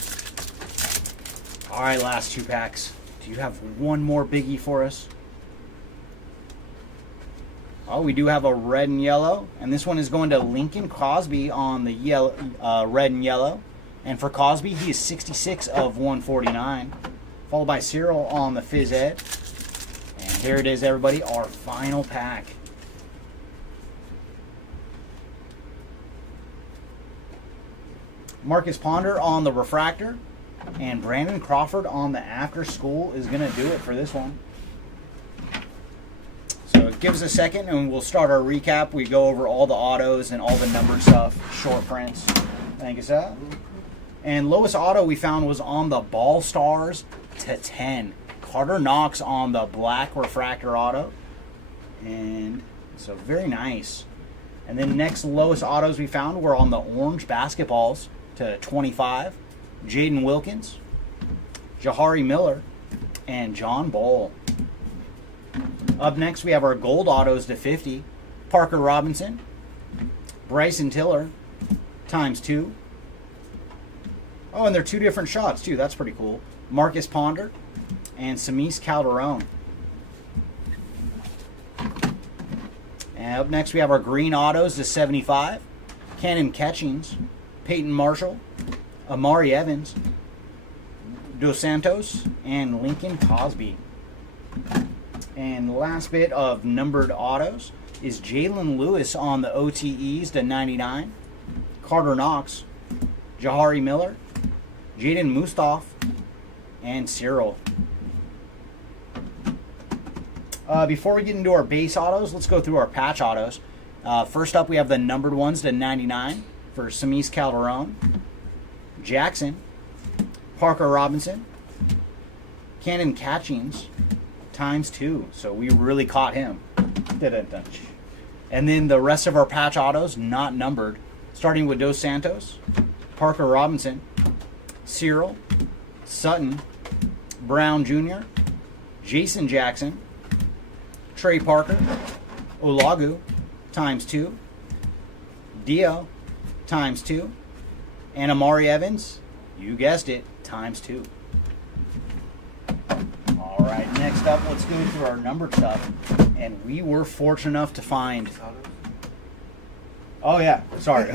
All right, last two packs. Do you have one more biggie for us? Oh, we do have a red and yellow, and this one is going to Lincoln Cosby on the yellow, red and yellow. And for Cosby, he is 66 of 149, followed by Cyril on the Phys Ed. And here it is, everybody, our final pack. Marcus Ponder on the refractor, and Brandon Crawford on the after school is going to do it for this one. So give us a second and we'll start our recap. We go over all the autos and all the numbered stuff, short prints. Thank you, sir. And lowest auto we found was on the Ball Stars to 10. Carter Knox on the black refractor auto. And so very nice. And then next lowest autos we found were on the orange basketballs to 25. Jaden Wilkins, Jahari Miller, and John Ball. Up next we have our gold autos to 50. Parker Robinson, Bryson Tiller, ×2. Oh, and they're 2 different shots too. That's pretty cool. Marcus Ponder and Samis Calderon. And up next we have our green autos to 75. Cannon Catchings, Peyton Marshall, Amari Evans, Dos Santos, and Lincoln Cosby. And last bit of numbered autos is Jalen Lewis on the OTEs to 99. Carter Knox, Jahari Miller, Jaden Mustaf, and Cyril. Before we get into our base autos, let's go through our patch autos. First up, we have the numbered ones to 99 for Samis Calderon, Jackson, Parker Robinson, Cannon Catchings, ×2. So we really caught him. And then the rest of our patch autos, not numbered, starting with Dos Santos, Parker Robinson, Cyril, Sutton, Brown Jr., Jason Jackson, Trey Parker, Olagu, ×2, Dio, ×2, and Amari Evans, you guessed it, ×2. All right, next up, let's go through our numbered stuff. And we were fortunate enough to find... Oh, yeah, sorry.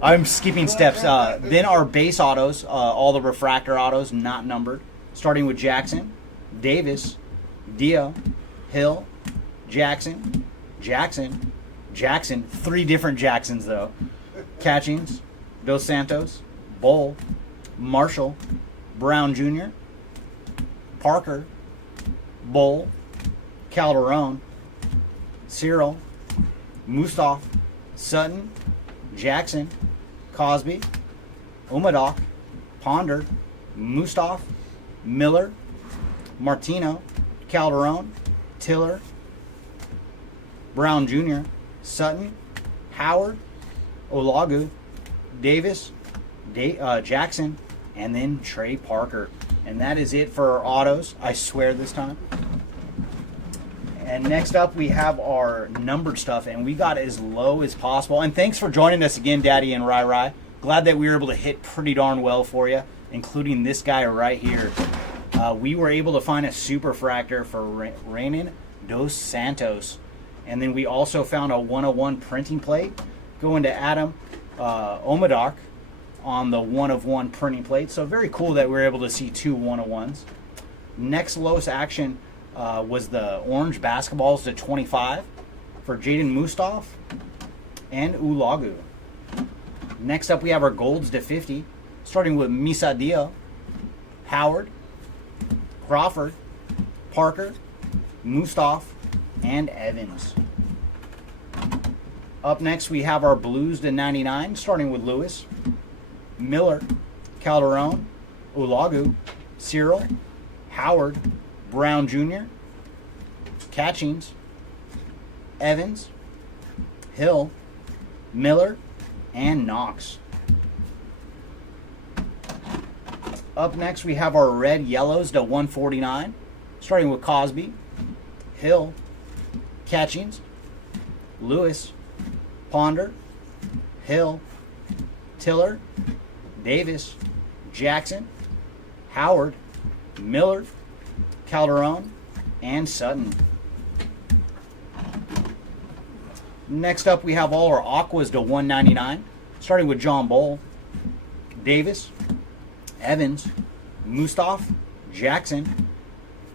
I'm skipping steps. Then our base autos, all the refractor autos, not numbered, starting with Jackson, Davis, Dio, Hill, Jackson, 3 different Jacksons though. Catchings, Dos Santos, Bull, Marshall, Brown Jr., Parker, Bull, Calderon, Cyril, Mustaf, Sutton, Jackson, Cosby, Umadoc, Ponder, Mustaf, Miller, Martino, Calderon, Tiller, Brown Jr., Sutton, Howard, Olagu, Davis, Jackson, and then Trey Parker. And that is it for our autos, I swear this time. And next up we have our numbered stuff, and we got as low as possible. And thanks for joining us again, Daddy and Rai Rai. Glad that we were able to hit pretty darn well for you, including this guy right here. We were able to find a superfractor for Reynan Dos Santos. And then we also found a 101 printing plate going to Adam Omadoc on the 1/1 printing plate. So very cool that we were able to see 2 101s. Next lowest action was the orange basketballs to 25 for Jaden Mustaf and Ulagu. Next up we have our golds to 50, starting with Misa Dio, Howard, Crawford, Parker, Mustaf, and Evans. Up next we have our blues to 99, starting with Lewis, Miller, Calderon, Ulagu, Cyril, Howard, Brown Jr., Catchings, Evans, Hill, Miller, and Knox. Up next we have our red yellows to 149, starting with Cosby, Hill, Catchings, Lewis, Ponder, Hill, Tiller, Davis, Jackson, Howard, Miller, Calderon, and Sutton. Next up we have all our aquas to 199, starting with John Bull, Davis, Evans, Mustaf, Jackson.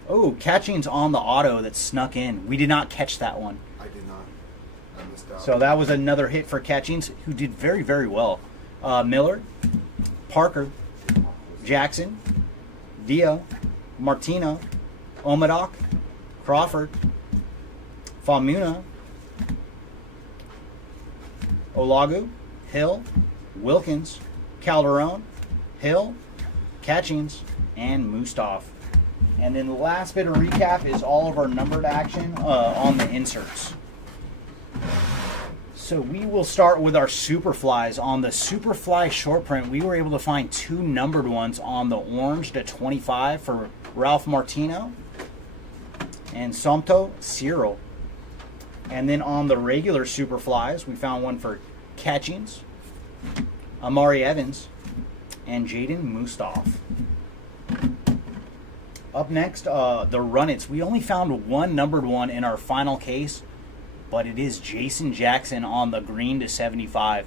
Oh, Catchings on the auto that snuck in. We did not catch that one. I did not. I missed out. So that was another hit for Catchings, who did very, very well. Miller, Parker, Jackson, Dio, Martino, Omadoc, Crawford, Famuna, Olagu, Hill, Wilkins, Calderon, Hill, Catchings, and Mustaf. And then the last bit of recap is all of our numbered action on the inserts. So we will start with our Superflies. On the Superfly short print, we were able to find 2 numbered ones on the orange to 25 for Ralph Martino and Somto Cyril. And then on the regular Superflies, we found one for Catchings, Amari Evans, and Jaden Mustaf. Up next, the Runnits. We only found 1 numbered one in our final case, but it is Jason Jackson on the green to 75.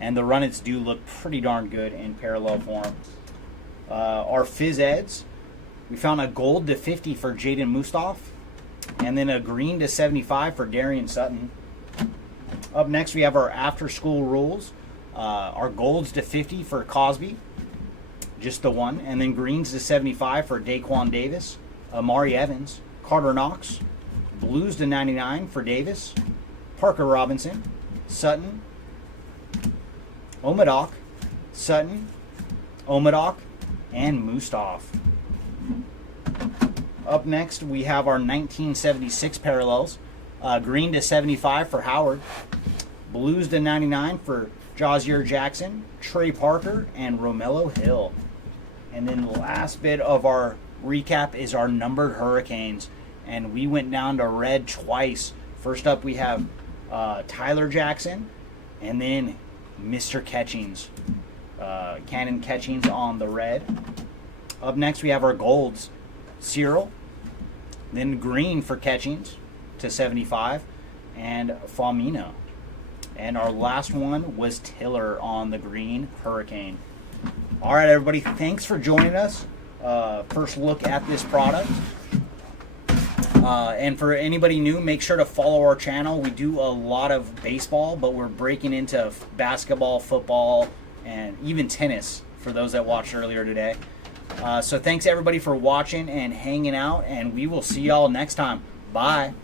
And the Runnits do look pretty darn good in parallel form. Our Phys Eds, we found a gold to 50 for Jaden Mustaf, and then a green to 75 for Darian Sutton. Up next, we have our After School Rules. Our golds to 50 for Cosby, just the one, and then greens to 75 for Daquan Davis, Amari Evans, Carter Knox, blues to 99 for Davis, Parker Robinson, Sutton, Omadok, Sutton, Omadok, and Mustaf. Up next, we have our 1976 parallels. Green to 75 for Howard, blues to 99 for Jazier Jackson, Trey Parker, and Romello Hill. And then the last bit of our recap is our numbered Hurricanes. And we went down to red twice. First up, we have Tyler Jackson, and then Mr. Catchings, Cannon Catchings on the red. Up next, we have our golds, Cyril, then green for Catchings to 75, and Famino. And our last one was Tiller on the green Hurricane. All right, everybody, thanks for joining us. First look at this product. And for anybody new, make sure to follow our channel. We do a lot of baseball, but we're breaking into basketball, football, and even tennis for those that watched earlier today. So thanks everybody for watching and hanging out, and we will see y'all next time. Bye.